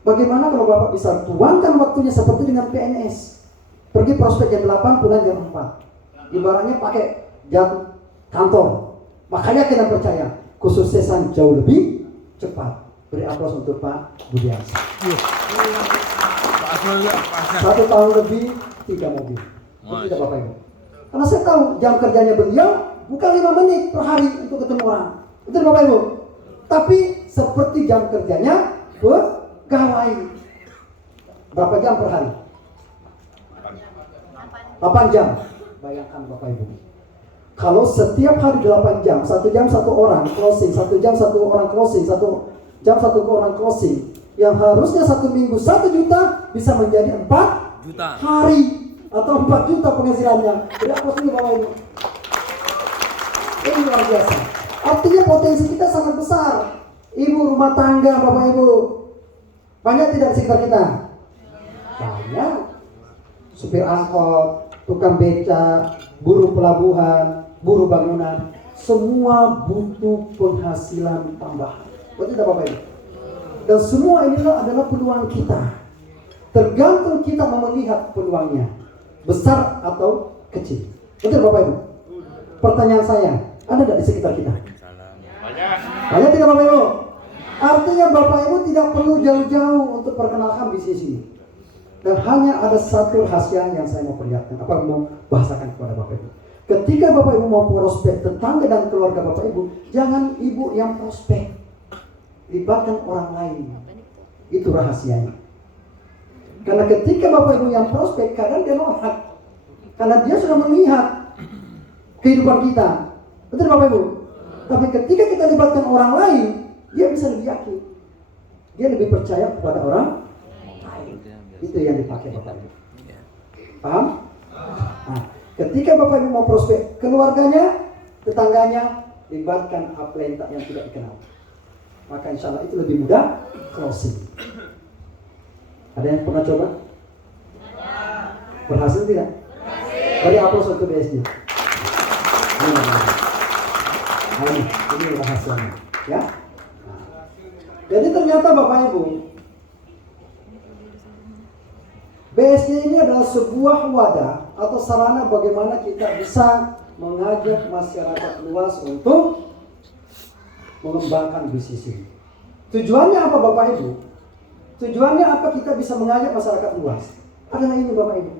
Bagaimana kalau Bapak bisa tuangkan waktunya seperti dengan PNS? Pergi prospek jam 8, pulang jam 4. Ibaratnya pakai jam kantor. Makanya kita percaya, kesuksesan jauh lebih cepat. Beri aplaus untuk Pak Budiansa. 1 tahun lebih, 3 mobil. Betul tidak Bapak Ibu? Karena saya tahu jam kerjanya beliau bukan 5 menit per hari untuk ketemu orang. Betul Bapak Ibu? Tapi seperti jam kerjanya pegawai. Berapa jam per hari? 8 jam. Bayangkan Bapak Ibu. Kalau setiap hari 8 jam, 1 jam 1 orang closing, 1 jam 1 orang closing, 1 jam 1 orang closing, yang harusnya 1 minggu 1 juta bisa menjadi 4 Juta. hari atau 4 juta penghasilannya. Jadi apa sih Bapak Ibu? Ini luar biasa. Artinya potensi kita sangat besar. Ibu rumah tangga Bapak Ibu, banyak tidak di sekitar kita? Banyak. Supir angkot, tukang beca, buruh pelabuhan, buruh bangunan, semua butuh penghasilan tambahan. Betul tidak Bapak Ibu? Dan semua inilah adalah peluang kita. Tergantung kita melihat peluangnya, besar atau kecil. Betul Bapak Ibu? Pertanyaan saya, ada tidak di sekitar kita? Banyak tidak Bapak Ibu? Artinya Bapak Ibu tidak perlu jauh-jauh untuk perkenalkan bisnis ini. Dan hanya ada satu rahasia yang saya mau perlihatkan, apa mau bahasakan kepada Bapak Ibu. Ketika Bapak Ibu mau prospek tetangga dan keluarga Bapak Ibu, jangan ibu yang prospek, libatkan orang lain. Itu rahasianya. Karena ketika Bapak Ibu yang prospek, kadang dia nolak. Karena dia sudah melihat kehidupan kita. Betul Bapak Ibu? Tapi ketika kita libatkan orang lain, dia bisa lebih yakin. Dia lebih percaya kepada orang lain. Itu yang dipakai Bapak Ibu. Paham? Nah, ketika Bapak Ibu mau prospek keluarganya, tetangganya, libatkan upline yang tidak dikenal. Maka insya Allah itu lebih mudah closing. Ada yang pernah coba? Berhasil tidak? Beri aplaus untuk BSD. Ini rahasianya, ya. Nah, jadi ternyata Bapak Ibu, BSD ini adalah sebuah wadah atau sarana bagaimana kita bisa mengajak masyarakat luas untuk mengembangkan bisnis ini. Tujuannya apa Bapak Ibu? Tujuannya apa kita bisa mengajak masyarakat luas? Adalah ini Bapak Ibu.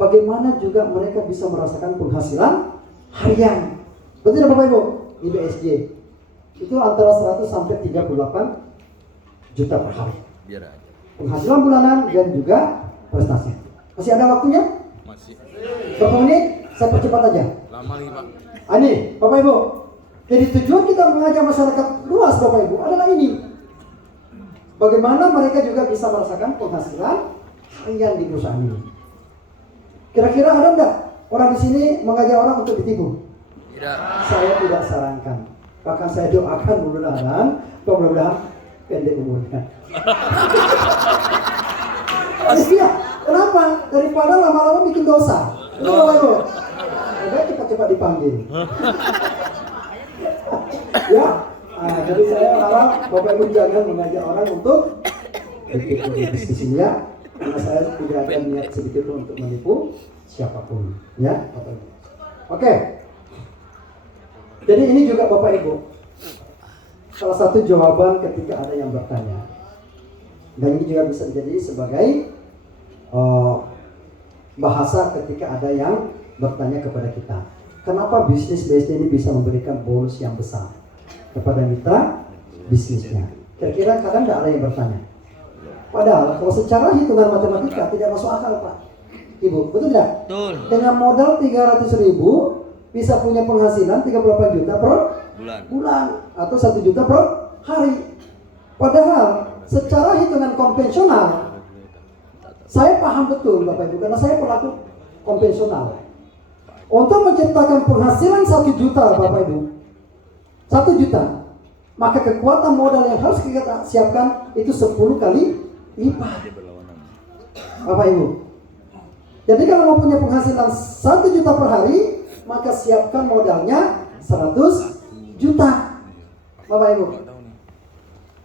Bagaimana juga mereka bisa merasakan penghasilan harian. Betul tidak Bapak Ibu? Di BSJ itu antara 100 sampai 38 juta per hari. Biar aja. Penghasilan bulanan dan juga prestasi. Masih ada waktunya? Masih. Berapa menit? Saya percepat aja. Lama lagi Pak. Ini Bapak Ibu. Jadi tujuan kita mengajak masyarakat luas Bapak Ibu adalah ini. Bagaimana mereka juga bisa merasakan penghasilan harian di perusahaan ini. Kira-kira ada enggak orang di sini mengajak orang untuk ditipu? Tidak. Saya tidak sarankan. Bahkan saya doakan mudah-mudahan pendek umurnya. Iya, kenapa? Daripada lama-lama bikin dosa. Itu Bapak Ibu. Udah cepat-cepat dipanggil. Ya, jadi saya harap Bapak Ibu jangan mengajak orang untuk ikut bisnis ini ya. Karena saya tidak ada niat sedikit pun untuk menipu siapapun, ya Bapak Ibu. Oke. Jadi ini juga Bapak Ibu, salah satu jawaban ketika ada yang bertanya. Dan ini juga bisa jadi sebagai bahasa ketika ada yang bertanya kepada kita. Kenapa bisnis BSD ini bisa memberikan bonus yang besar kepada mitra bisnisnya? Kira-kira kadang tidak ada yang bertanya. Padahal kalau secara hitungan matematika tidak masuk akal Pak Ibu, betul tidak? Betul. Dengan modal 300.000 bisa punya penghasilan 38 juta per bulan atau 1 juta per hari. Padahal secara hitungan konvensional, saya paham betul Bapak Ibu karena saya pelaku konvensional. Untuk menciptakan penghasilan 1 juta Bapak Ibu, 1 juta, maka kekuatan modal yang harus kita siapkan itu 10 kali lipat Bapak Ibu. Jadi kalau mau punya penghasilan 1 juta per hari, maka siapkan modalnya 100 juta Bapak Ibu.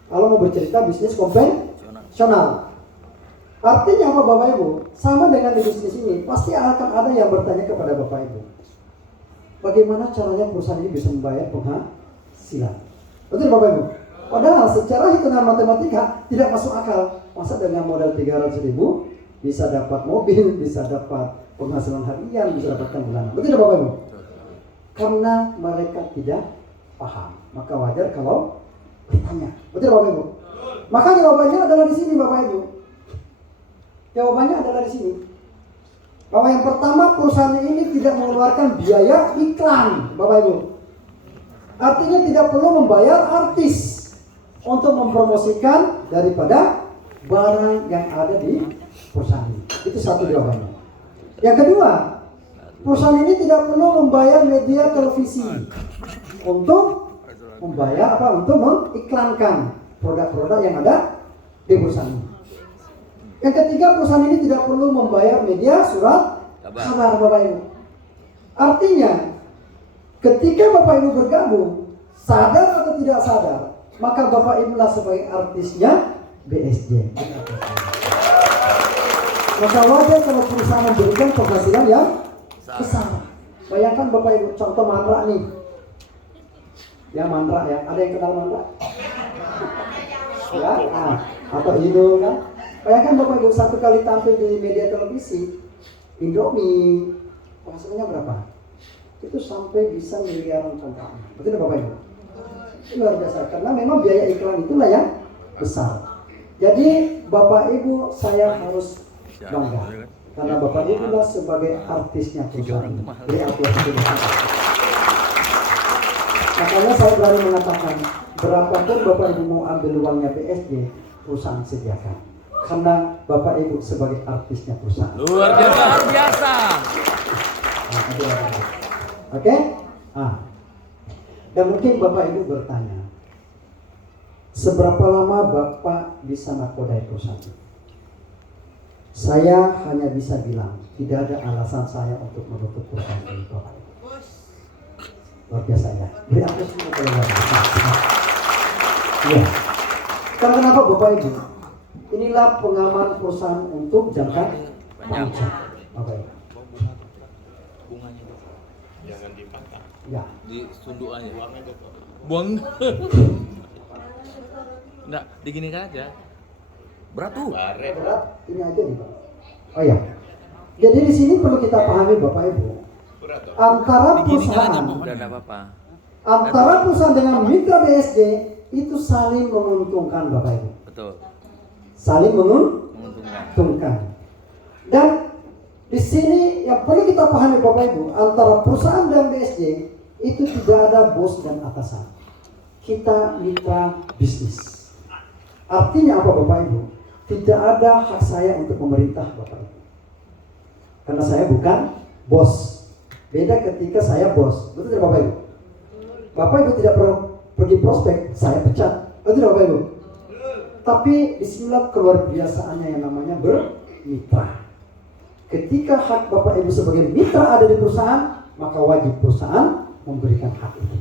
Kalau mau bercerita bisnis konvensional, artinya apa Bapak Ibu? Sama dengan di bisnis ini, pasti akan ada yang bertanya kepada Bapak Ibu, bagaimana caranya perusahaan ini bisa membayar penghasilan? Betul Bapak Ibu? Padahal secara hitungan matematika tidak masuk akal. Masa dengan modal 300.000 bisa dapat mobil, bisa dapat penghasilan harian, bisa dapatkan bulanan? Betul tidak Bapak Ibu? Karena mereka tidak paham, maka wajar kalau ditanya. Betul Bapak Ibu? Maka jawabannya adalah di sini Bapak Ibu. Jawabannya adalah di sini. Bahwa yang pertama, perusahaan ini tidak mengeluarkan biaya iklan Bapak Ibu. Artinya tidak perlu membayar artis untuk mempromosikan daripada barang yang ada di perusahaan ini. Itu satu jawabannya. Yang kedua, perusahaan ini tidak perlu membayar media televisi untuk membayar apa? Untuk mengiklankan produk-produk yang ada di perusahaan ini. Yang ketiga, perusahaan ini tidak perlu membayar media surat kabar Bapak Ibu. Artinya, ketika Bapak Ibu bergabung, sadar atau tidak sadar, maka Bapak Ibu lah sebagai artisnya BSJ. Maka wajar kalau perusahaan memberikan penghasilan yang besar. Bayangkan Bapak Ibu, contoh Mandra nih. Ya Mandra ya, ada yang kenal Mandra? Ya, atau Indo kan? Bayangkan Bapak Ibu satu kali tampil di media televisi, Indomie, penghasilannya berapa? itu sampai bisa miliaran kontraknya. Betul Bapak Ibu? Luar biasa, karena memang biaya iklan itulah yang besar. Jadi Bapak Ibu saya harus bangga karena Bapak Ibu adalah sebagai artisnya perusahaan. Beri aplaus dulu. Makanya saya berani mengatakan berapapun Bapak Ibu mau ambil uangnya BSD, perusahaan sediakan. Karena Bapak Ibu sebagai artisnya perusahaan. Luar biasa. Luar biasa. Oke? Dan mungkin Bapak Ibu bertanya, seberapa lama Bapak bisa nakodai perusahaan? Saya hanya bisa bilang, tidak ada alasan saya untuk menutup perusahaan ini, Bapak Ibu. Luar biasa ya. Beri aplaus semua kalau luar biasa. Ya. Karena kenapa Bapak Ibu? Inilah pengaman perusahaan untuk jangka panjang. Bapak Ibu. Bunganya Jangan dipatah. Ya. di sundukannya. Buang. Enggak, diginikan aja. Berat tuh. Bare. Berat, ini aja nih Pak. Oh ya. Jadi di sini perlu kita pahami Bapak Ibu. Berat tuh. Antara Diginikan aja perusahaan, pohonnya. Udah enggak apa-apa. antara perusahaan dengan mitra BSD itu saling menguntungkan Bapak Ibu. Betul. Saling Menguntungkan. menguntungkan. Dan di sini yang perlu kita pahami Bapak Ibu, antara perusahaan dan BSD itu tidak ada bos dan atasan. Kita mitra bisnis. Artinya apa Bapak Ibu? Tidak ada hak saya untuk memerintah Bapak Ibu. Karena saya bukan bos. Beda ketika saya bos. Betul tidak Bapak Ibu? Bapak Ibu tidak perlu pergi prospek, saya pecat. Betul tidak Bapak Ibu? Tapi disinilah keluar biasaannya yang namanya bermitra. Ketika hak Bapak Ibu sebagai mitra ada di perusahaan, maka wajib perusahaan memberikan hak itu.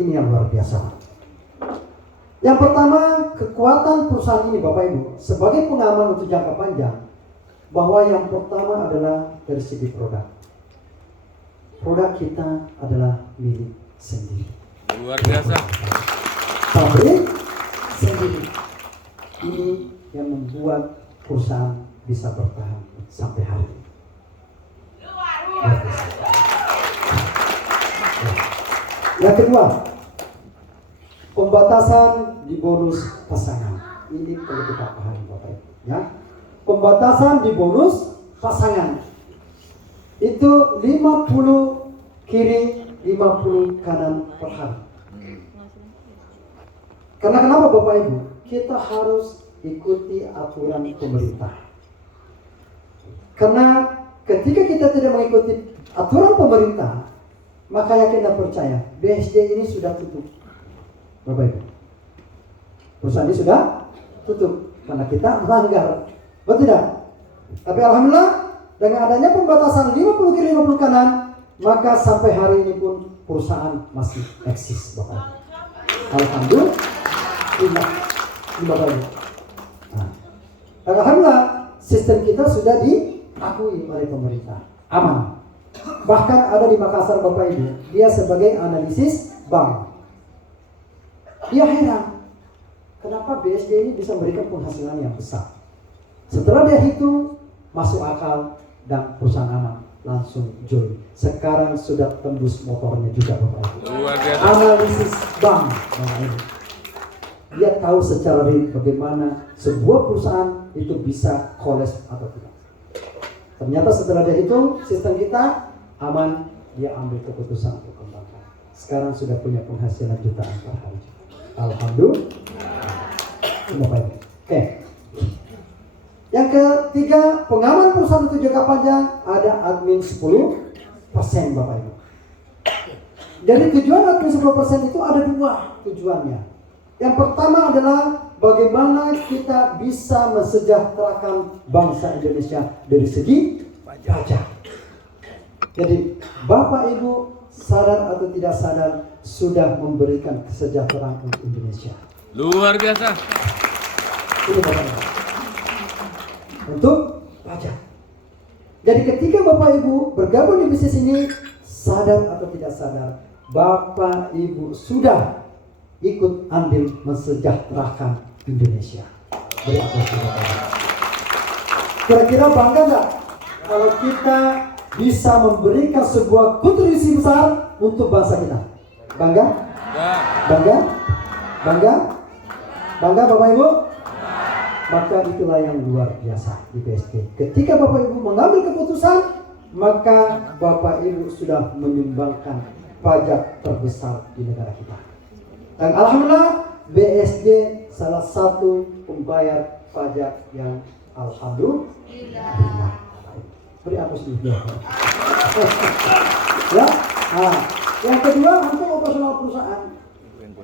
Ini yang luar biasa. Yang pertama, kekuatan perusahaan ini Bapak Ibu sebagai pengaman untuk jangka panjang, bahwa yang pertama adalah dari segi produk. Produk kita adalah milik sendiri. Luar biasa. Pabrik sendiri. Ini yang membuat perusahaan bisa bertahan sampai hari ini. Yang kedua, pembatasan di bonus pasangan. Ini perlu kita pahami Bapak Ibu, ya. Pembatasan di bonus pasangan. Itu 50 kiri, 50 kanan per hari. Karena kenapa Bapak Ibu? Kita harus ikuti aturan pemerintah. Karena ketika kita tidak mengikuti aturan pemerintah, maka yakin dan percaya BSD ini sudah tutup. Bapak Ibu, perusahaan ini sudah tutup karena kita melanggar. Betul tidak? Tapi alhamdulillah dengan adanya pembatasan 50 kiri 50 kanan, maka sampai hari ini pun perusahaan masih eksis Bapak Ibu. Alhamdulillah. Ini Bapak Ibu. Nah, alhamdulillah sistem kita sudah diakui oleh pemerintah. Aman. Bahkan ada di Makassar Bapak Ibu, dia sebagai analisis bank. Dia heran, kenapa BSD ini bisa memberikan penghasilan yang besar. Setelah dia hitung, masuk akal dan perusahaan aman, langsung join. Sekarang sudah tembus motornya juga Bapak Ibu. Luar biasa. Analisis bank Bapak Ibu. Dia tahu secara real bagaimana sebuah perusahaan itu bisa kolaps atau tidak. Ternyata setelah dia hitung sistem kita aman, dia ambil keputusan untuk kembangkan. Sekarang sudah punya penghasilan jutaan per hari. Alhamdulillah. Bapak Ibu. Oke. Yang ketiga, pengaman perusahaan untuk jangka panjang ada admin 10% Bapak Ibu. Jadi tujuan admin 10% itu ada dua tujuannya. Yang pertama adalah bagaimana kita bisa mensejahterakan bangsa Indonesia dari segi pajak. Jadi Bapak Ibu sadar atau tidak sadar sudah memberikan kesejahteraan untuk Indonesia. Luar biasa. Ini Bapak Ibu. Untuk pajak. Jadi ketika Bapak Ibu bergabung di bisnis ini, sadar atau tidak sadar, Bapak Ibu sudah ikut andil mensejahterakan Indonesia. Beri aplaus Bapak Ibu. Kira-kira bangga nggak kalau kita bisa memberikan sebuah kontribusi besar untuk bangsa kita. Bangga? Ya. Bangga? Bangga? Bangga Bapak Ibu? Maka itulah yang luar biasa di BSD. Ketika Bapak Ibu mengambil keputusan, maka Bapak Ibu sudah menyumbangkan pajak terbesar di negara kita. Dan alhamdulillah BSD salah satu pembayar pajak yang alhamdulillah. Beri aplaus dulu. Ya. Nah, yang kedua untuk operasional perusahaan.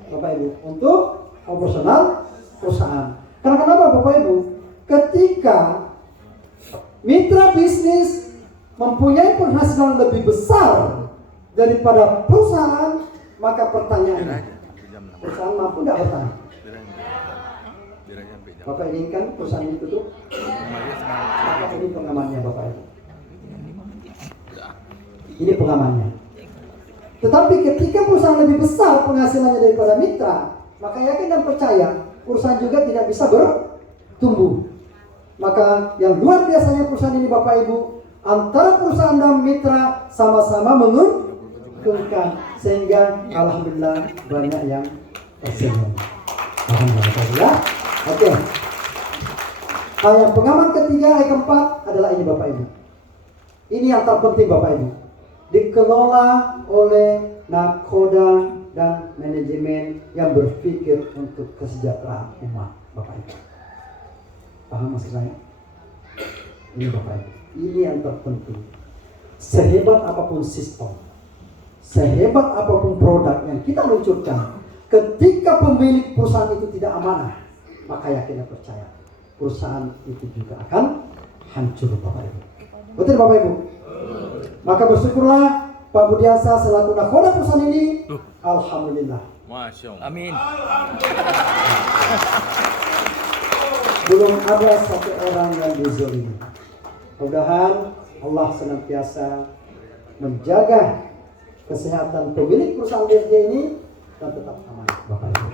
Bapak Ibu, untuk operasional perusahaan. Karena kenapa Bapak Ibu? Ketika mitra bisnis mempunyai penghasilan lebih besar daripada perusahaan, maka pertanyaannya, perusahaan mampu nggak bertahan? Bapak inginkan perusahaan ini tutup? Maka ini pengamannya Bapak Ibu. Ini pengamannya. Tetapi ketika perusahaan lebih besar penghasilannya daripada mitra, maka yakin dan percaya perusahaan juga tidak bisa bertumbuh. Maka yang luar biasanya perusahaan ini Bapak Ibu, antara perusahaan dan mitra sama-sama menguntungkan, sehingga alhamdulillah banyak yang tersenyum. Alhamdulillah ya. Oke. Nah, yang pengaman ketiga, yang keempat adalah ini Bapak Ibu. Ini yang terpenting Bapak Ibu. Dikelola oleh nakoda dan manajemen yang berpikir untuk kesejahteraan umat Bapak Ibu. Paham maksud saya? Ini Bapak Ibu. Ini yang terpenting. Sehebat apapun sistem, sehebat apapun produk yang kita luncurkan, ketika pemilik perusahaan itu tidak amanah, maka yakin dan percaya perusahaan itu juga akan hancur Bapak Ibu. Betul Bapak Ibu? Maka bersyukurlah Pak Budiasa selaku nakoda perusahaan ini. Alhamdulillah. Masya Allah. Amin. Belum ada satu orang yang dizalimi. Mudah-mudahan Allah senantiasa menjaga kesehatan pemilik perusahaan BSD ini dan tetap aman Bapak Ibu.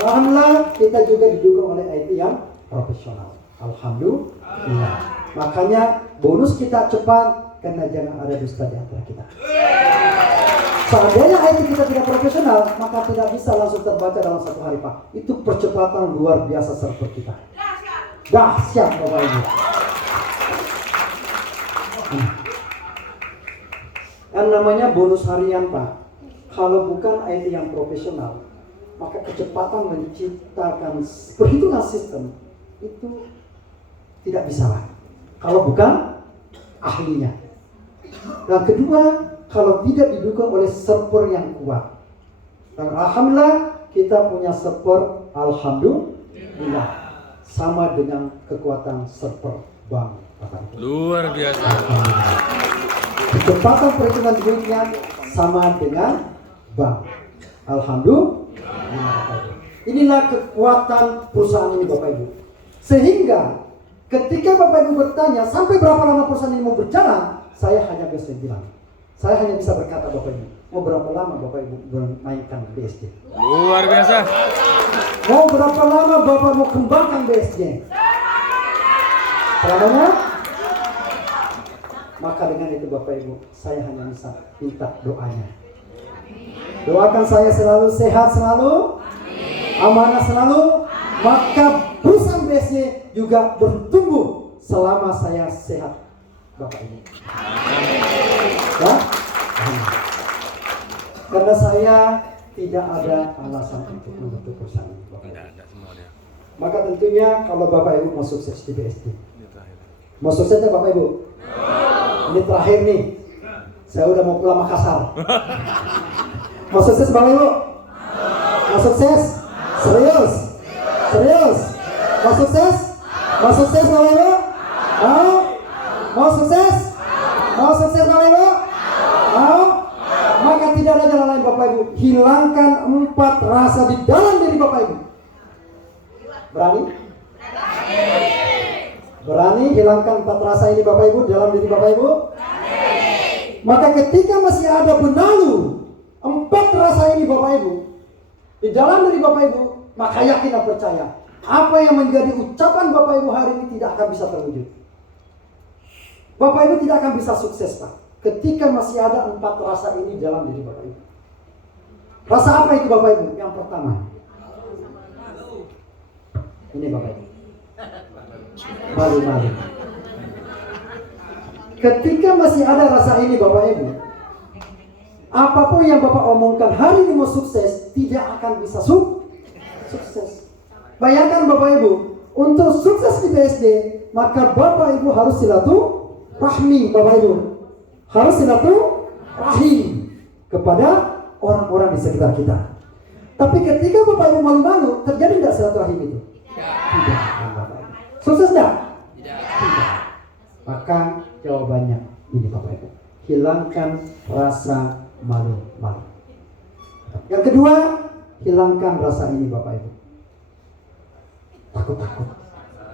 Alhamdulillah kita juga didukung oleh IT yang profesional. Alhamdulillah. Makanya bonus kita cepat karena jangan ada dusta di antara kita. Seandainya IT kita tidak profesional, maka tidak bisa langsung terbaca dalam satu hari Pak. Itu percepatan luar biasa server kita. Dahsyat Bapak Ibu. Kan namanya bonus harian Pak. Kalau bukan IT yang profesional, maka kecepatan menciptakan perhitungan sistem itu tidak bisa lah. Kalau bukan ahlinya. Dan kedua, kalau tidak didukung oleh server yang kuat. Dan alhamdulillah kita punya server alhamdulillah sama dengan kekuatan server bank Bapak Ibu. Luar biasa. Kecepatan perhitungan duitnya sama dengan bank. Alhamdulillah Bapak Ibu. Inilah kekuatan perusahaan ini Bapak Ibu. Sehingga ketika Bapak Ibu bertanya sampai berapa lama perusahaan ini mau berjalan, saya hanya bisa bilang, saya hanya bisa berkata Bapak Ibu, mau berapa lama Bapak Ibu menaikkan BSD? Luar biasa. Mau berapa lama Bapak mau kembangkan BSD? Selamanya? Maka dengan itu Bapak Ibu, saya hanya bisa minta doanya. Doakan saya selalu sehat selalu, amanah selalu, maka perusahaan BSD juga bertumbuh selama saya sehat Bapak Ibu. Ya? Karena saya tidak ada alasan untuk membentuk perusahaan ini Bapak Ibu. Maka tentunya kalau Bapak Ibu mau sukses di BSD, mau suksesnya Bapak Ibu, ini terakhir nih, saya udah mau pulang Makassar. Mau sukses Bapak Ibu? Mau sukses? Serius? Serius? Mau sukses? Mau sukses Bapak Ibu? Mau? Mau sukses? Mau sukses Bapak Ibu? Mau? Maka tidak ada jalan lain Bapak Ibu. Hilangkan 4 rasa di dalam diri Bapak Ibu. Berani? Berani hilangkan 4 rasa ini Bapak Ibu dalam diri Bapak Ibu? Maka ketika masih ada benalu 4 rasa ini Bapak Ibu di dalam diri Bapak Ibu, maka yakin dan percaya apa yang menjadi ucapan Bapak Ibu hari ini tidak akan bisa terwujud. Bapak Ibu tidak akan bisa sukses, Pak, ketika masih ada 4 rasa ini dalam diri Bapak Ibu. Rasa apa itu Bapak Ibu? Yang pertama, ini Bapak Ibu, malu-malu. Ketika masih ada rasa ini Bapak Ibu, apapun yang Bapak omongkan hari ini mau sukses, tidak akan bisa sukses. Bayangkan Bapak Ibu, untuk sukses di BSD, maka Bapak Ibu harus silaturahmi. Bapak Ibu harus silaturahim kepada orang-orang di sekitar kita. Tapi ketika Bapak Ibu malu-malu, terjadi tidak silaturahim itu? Tidak. Sukses tidak? Tidak. Maka jawabannya ini Bapak Ibu, hilangkan rasa malu-malu. Yang kedua, hilangkan rasa ini Bapak Ibu, takut-takut.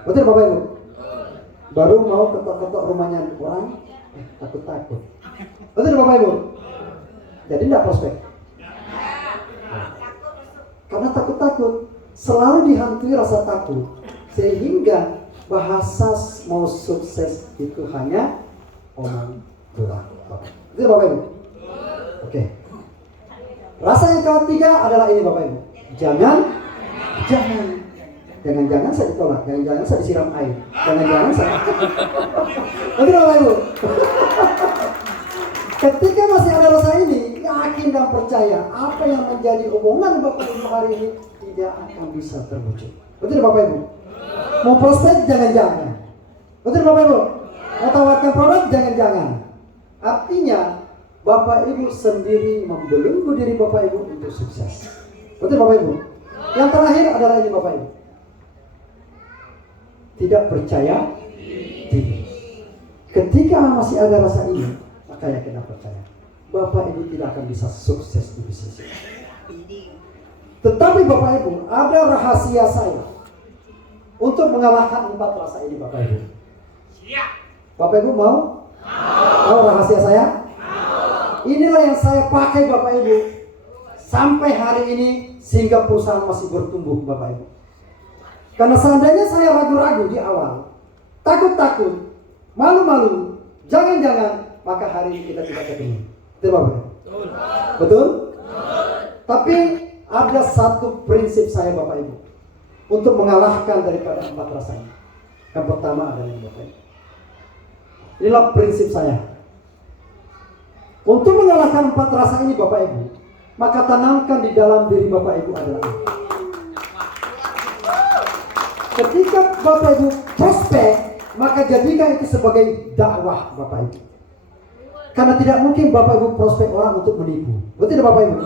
Betul Bapak Ibu? Baru mau ketok-ketok rumahnya orang, takut-takut. Betul Bapak Ibu? Jadi tidak prospek. Karena takut-takut, selalu dihantui rasa takut, sehingga bahasa mau sukses itu hanya omong doang. Betul Bapak Ibu? Oke. Rasa yang ketiga adalah ini Bapak Ibu. Jangan-jangan saya ditolak, jangan-jangan saya disiram air, jangan-jangan saya. Betul Bapak Ibu? Ketika masih ada rasa ini, yakin dan percaya apa yang menjadi omongan Bapak Ibu hari ini tidak akan bisa terwujud. Betul Bapak Ibu? Mau prospek jangan-jangan. Betul Bapak Ibu? Mau tawarkan produk jangan-jangan. Artinya Bapak Ibu sendiri membelenggu diri Bapak Ibu untuk sukses. Betul Bapak Ibu? Yang terakhir adalah ini Bapak Ibu, tidak percaya diri. Ketika masih ada rasa ini, maka yakin dan percaya Bapak Ibu tidak akan bisa sukses di bisnis ini. Tetapi Bapak Ibu, ada rahasia saya untuk mengalahkan 4 rasa ini Bapak Ibu. Bapak Ibu mau? Mau rahasia saya? Inilah yang saya pakai Bapak Ibu sampai hari ini, sehingga perusahaan masih bertumbuh Bapak Ibu. Karena seandainya saya ragu-ragu di awal, takut-takut, malu-malu, jangan-jangan, maka hari ini kita tidak ketemu. Betul Bapak Ibu? Betul? Tapi ada satu prinsip saya Bapak Ibu untuk mengalahkan daripada 4 rasa ini. Yang pertama adalah ini Bapak Ibu. Inilah prinsip saya. Untuk mengalahkan 4 rasa ini Bapak Ibu, maka tanamkan di dalam diri Bapak Ibu adalah ini. Ketika Bapak Ibu prospek, maka jadikan itu sebagai dakwah Bapak Ibu. Karena tidak mungkin Bapak Ibu prospek orang untuk menipu. Betul tidak Bapak Ibu?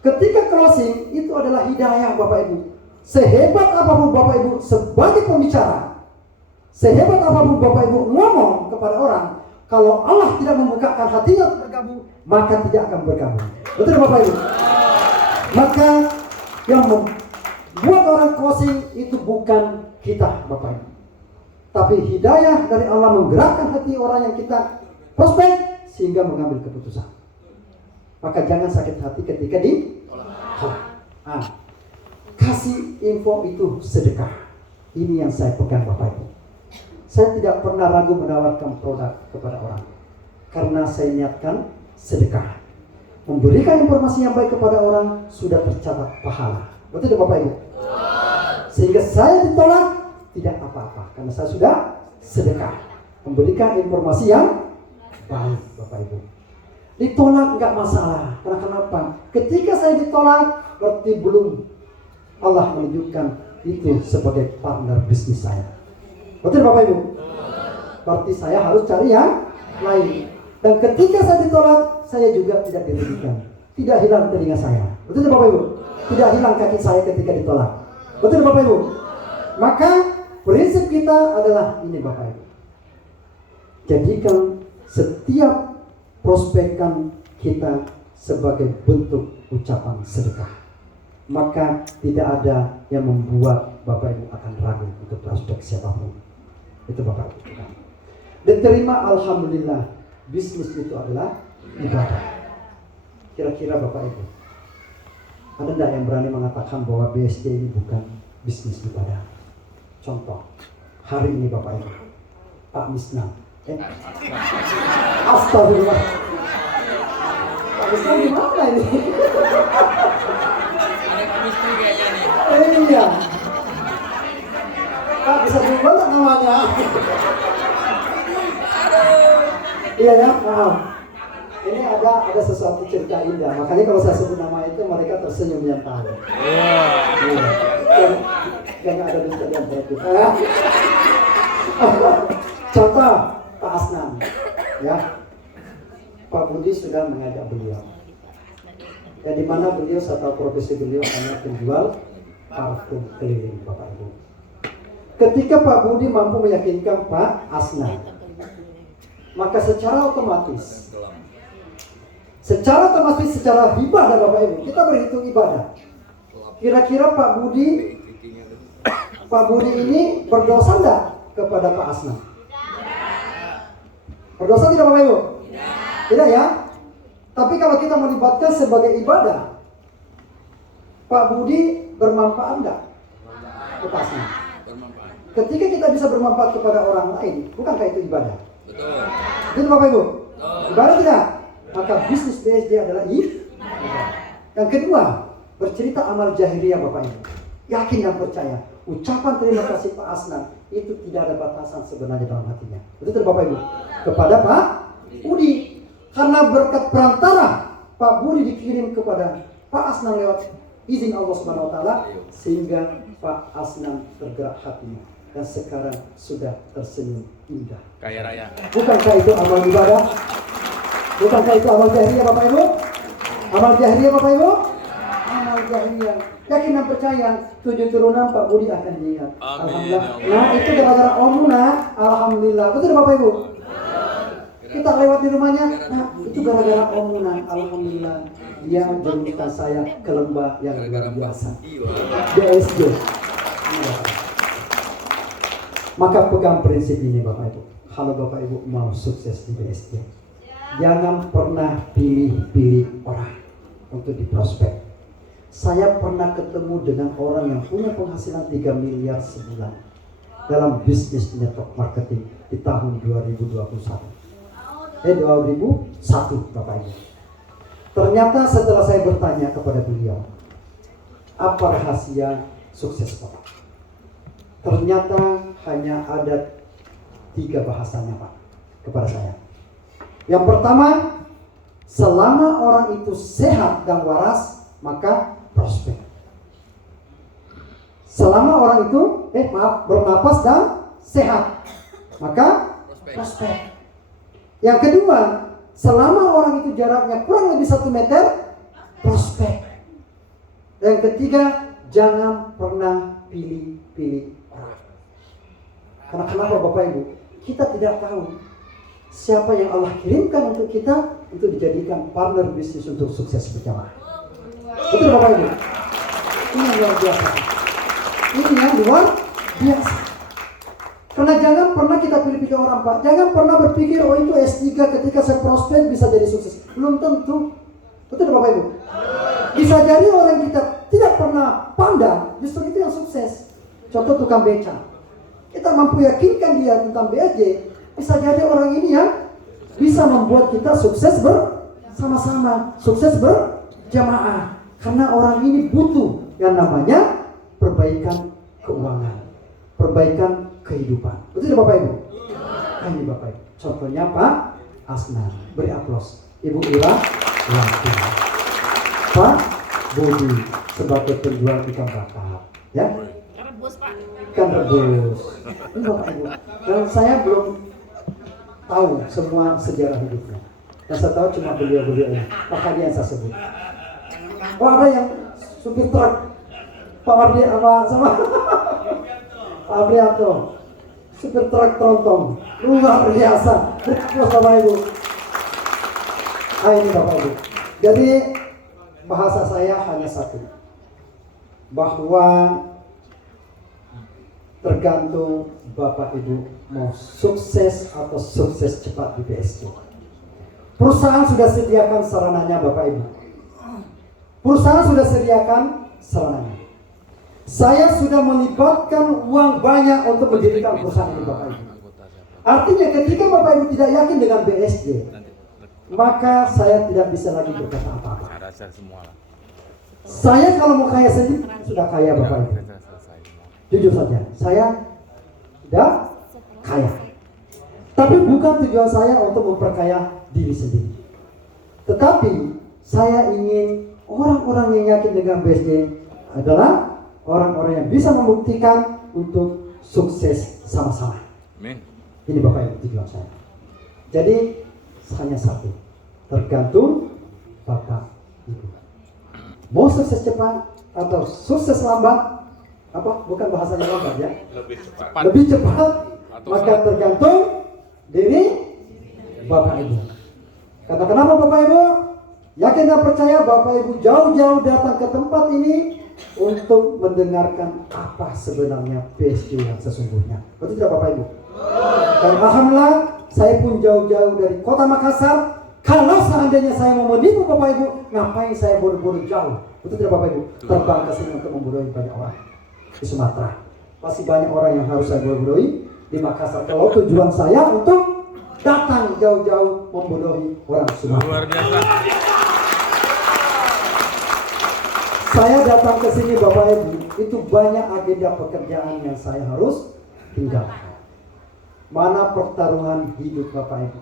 Ketika closing, itu adalah hidayah Bapak Ibu. Sehebat apapun Bapak Ibu sebagai pembicara, sehebat apapun Bapak Ibu ngomong kepada orang, kalau Allah tidak membukakan hatinya untuk bergabung, maka tidak akan bergabung. Betul Bapak Ibu? Maka yang membuat orang closing itu bukan kita Bapak Ibu, tapi hidayah dari Allah menggerakkan hati orang yang kita prospek sehingga mengambil keputusan. Maka jangan sakit hati ketika kasih info itu sedekah. Ini yang saya pegang Bapak Ibu. Saya tidak pernah ragu menawarkan produk kepada orang, karena saya niatkan sedekah. Memberikan informasi yang baik kepada orang sudah tercatat pahala. Betul Bapak Ibu? Sehingga saya ditolak tidak apa-apa, karena saya sudah sedekah. Memberikan informasi yang baik Bapak Ibu. Ditolak enggak masalah. Karena kenapa? Ketika saya ditolak, berarti belum Allah menunjukkan itu sebagai partner bisnis saya. Betul Bapak Ibu? Berarti saya harus cari yang lain. Dan ketika saya ditolak, saya juga tidak dirugikan. Tidak hilang telinga saya. Betul Bapak Ibu? Tidak hilang kaki saya ketika ditolak. Betul Bapak Ibu? Maka prinsip kita adalah ini Bapak Ibu. Jadikan setiap prospekan kita sebagai bentuk ucapan sedekah. Maka tidak ada yang membuat Bapak Ibu akan ragu untuk prospek siapapun. Itu Bapak Ibu. Dan terima alhamdulillah, bisnis itu adalah ibadah. Kira-kira Bapak Ibu, ada enggak yang berani mengatakan bahwa BSD ini bukan bisnis ibadah? Contoh, hari ini Bapak Ibu, Pak Misna. Astagfirullah. Pak Misna gimana ini? Ada chemistry kayaknya nih. Iya. Pak bisa berubah nggak namanya? Iya ya, maaf. Ini ada sesuatu cerita indah. Makanya kalau saya sebut nama itu mereka tersenyum yang tahu. Yang ada di stadion itu. Contoh Pak Asnan, ya. Pak Budi sudah mengajak beliau. Ya di mana beliau, saya tahu profesi beliau hanya penjual parfum keliling, Bapak Ibu. Ketika Pak Budi mampu meyakinkan Pak Asnan, maka secara otomatis, secara ibadah Bapak Ibu, kita berhitung ibadah. Kira-kira Pak Budi ini berdosa enggak kepada Pak Asnan? Berdosa tidak Bapak Ibu? Tidak ya? Tapi kalau kita melibatkan sebagai ibadah, Pak Budi bermanfaat enggak ke Pak Asnan? Ketika kita bisa bermanfaat kepada orang lain, bukankah itu ibadah? Betul. Itu Bapak Ibu? Ibadah tidak? Maka bisnis BSD adalah ibadah. Yang kedua, bercerita amal jahiliyah Bapak Ibu. Yakin dan percaya, ucapan terima kasih Pak Asnan itu tidak ada batasan sebenarnya dalam hatinya. Betul Bapak Ibu? Kepada Pak Budi. Karena berkat perantara Pak Budi dikirim kepada Pak Asnan lewat izin Allah Subhanahu wa taala, sehingga Pak Asnan tergerak hatinya dan sekarang sudah tersenyum indah. Kaya raya. Bukankah itu amal ibadah? Bukankah itu amal jahiliyah Bapak Ibu? Amal jahiliyah Bapak Ibu? Amal jahiliyah. Yakin dan percaya 7 turunan Pak Budi akan diingat. Alhamdulillah. Nah itu gara-gara Om Muna. Alhamdulillah. Betul Bapak Ibu? Kita lewat di rumahnya. Nah itu gara-gara Om Muna. Alhamdulillah. Dia menjadikan saya ke lembah yang luar biasa. BSD. Maka pegang prinsip ini Bapak Ibu. Kalau Bapak Ibu mau sukses di BSD, jangan pernah pilih-pilih orang untuk di prospek. Saya pernah ketemu dengan orang yang punya penghasilan 3 miliar sebulan dalam bisnis network marketing di tahun 2001 Bapak Ibu. Ternyata setelah saya bertanya kepada beliau, apa rahasia sukses Bapak? Ternyata hanya ada 3 bahasanya Pak kepada saya. Yang pertama, selama orang itu sehat dan waras, maka prospek. Selama orang itu bernapas dan sehat, maka prospek. Yang kedua, selama orang itu jaraknya kurang lebih 1 meter, prospek. Yang ketiga, jangan pernah pilih-pilih orang. Karena kenapa Bapak Ibu? Kita tidak tahu siapa yang Allah kirimkan untuk kita untuk dijadikan partner bisnis untuk sukses bersama. Betul Bapak Ibu? Ini yang luar biasa. Ini yang luar biasa. Karena jangan pernah kita pilih-pilih orang Pak. Jangan pernah berpikir, oh itu S3 ketika saya prospek bisa jadi sukses. Belum tentu. Betul Bapak Ibu? Bisa jadi orang kita tidak pernah pandang, justru itu yang sukses. Contoh tukang beca. Kita mampu yakinkan dia tentang BSD. Bisa jadi orang ini yang bisa membuat kita sukses bersama-sama. Sukses berjamaah. Karena orang ini butuh yang namanya perbaikan keuangan, perbaikan kehidupan. Betul Bapak Ibu? Nah, ini Bapak Ibu. Contohnya Pak Asnan. Beri aplaus. Ibu Ira Lampung. Pak Budi sebagai penjual ikan bakar. Ya? Ikan rebus. Ini Bapak Ibu. Dan saya belum tahu semua sejarah hidupnya. Dan saya tahu cuma beliau-beliau ini. Maka dia yang saya sebut. Oh ada yang supir truk Pak Wardi sama Pak Abrianto, supir truk tronton, luar biasa. Terus Bapak Ibu. Nah ini Bapak Ibu. Jadi bahasa saya hanya satu, bahwa tergantung Bapak Ibu mau sukses atau sukses cepat di BSD. Perusahaan sudah sediakan sarananya Bapak Ibu. Perusahaan sudah sediakan sarananya. Saya sudah melibatkan uang banyak untuk mendirikan perusahaan ini Bapak Ibu. Artinya ketika Bapak Ibu tidak yakin dengan BSD, maka saya tidak bisa lagi berkata apa-apa. Saya rasa semua lah. Saya kalau mau kaya sendiri sudah kaya Bapak Ibu. Saya selesai semua. Jujur saja, saya sudah kaya. Tapi bukan tujuan saya untuk memperkaya diri sendiri. Tetapi saya ingin orang-orang yang yakin dengan BSD adalah orang-orang yang bisa membuktikan untuk sukses sama-sama. Amin. Ini Bapak Ibu tujuan saya. Jadi hanya satu, tergantung Bapak Ibu. Mau sukses cepat atau sukses lambat, apa? Bukan bahasanya lambat ya. Lebih cepat. Lebih cepat, Atau maka lambat. tergantung diri Bapak Ibu. Kata kenapa Bapak Ibu? Yakin dan percaya Bapak Ibu jauh-jauh datang ke tempat ini untuk mendengarkan apa sebenarnya BSD yang sesungguhnya. Betul tidak Bapak Ibu? Dan alhamdulillah saya pun jauh-jauh dari kota Makassar. Kalau seandainya saya mau menipu Bapak Ibu, ngapain saya buru-buru jauh? Betul tidak Bapak Ibu? Terbang ke sini untuk membodohi banyak orang di Sumatera. Masih banyak orang yang harus saya bodohi di Makassar. Kalau tujuan saya untuk datang jauh-jauh membodohi orang Sumatera. Luar biasa. Saya datang ke sini Bapak Ibu, itu banyak agenda pekerjaan yang saya harus tinggalkan. Mana pertaruhan hidup Bapak Ibu.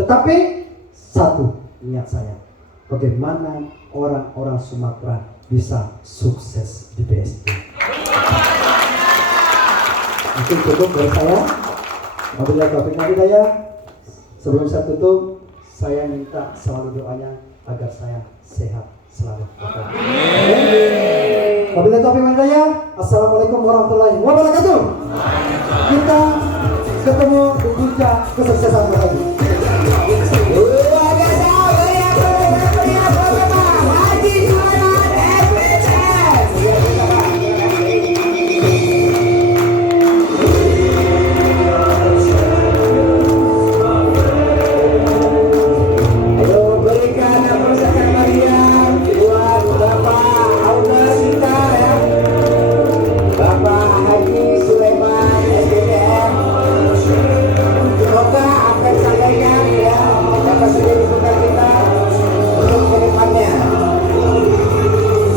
Tetapi satu niat saya, bagaimana orang-orang Sumatera bisa sukses di BSD. Mungkin cukup dari saya. Wabillahi taufiq wal hidayah. Sebelum saya tutup, saya minta selalu doanya agar saya sehat selalu. Wabillahi taufiq wal hidayah. Assalamualaikum warahmatullahi wabarakatuh. Kita ketemu di puncak kesuksesan Bapak Ibu.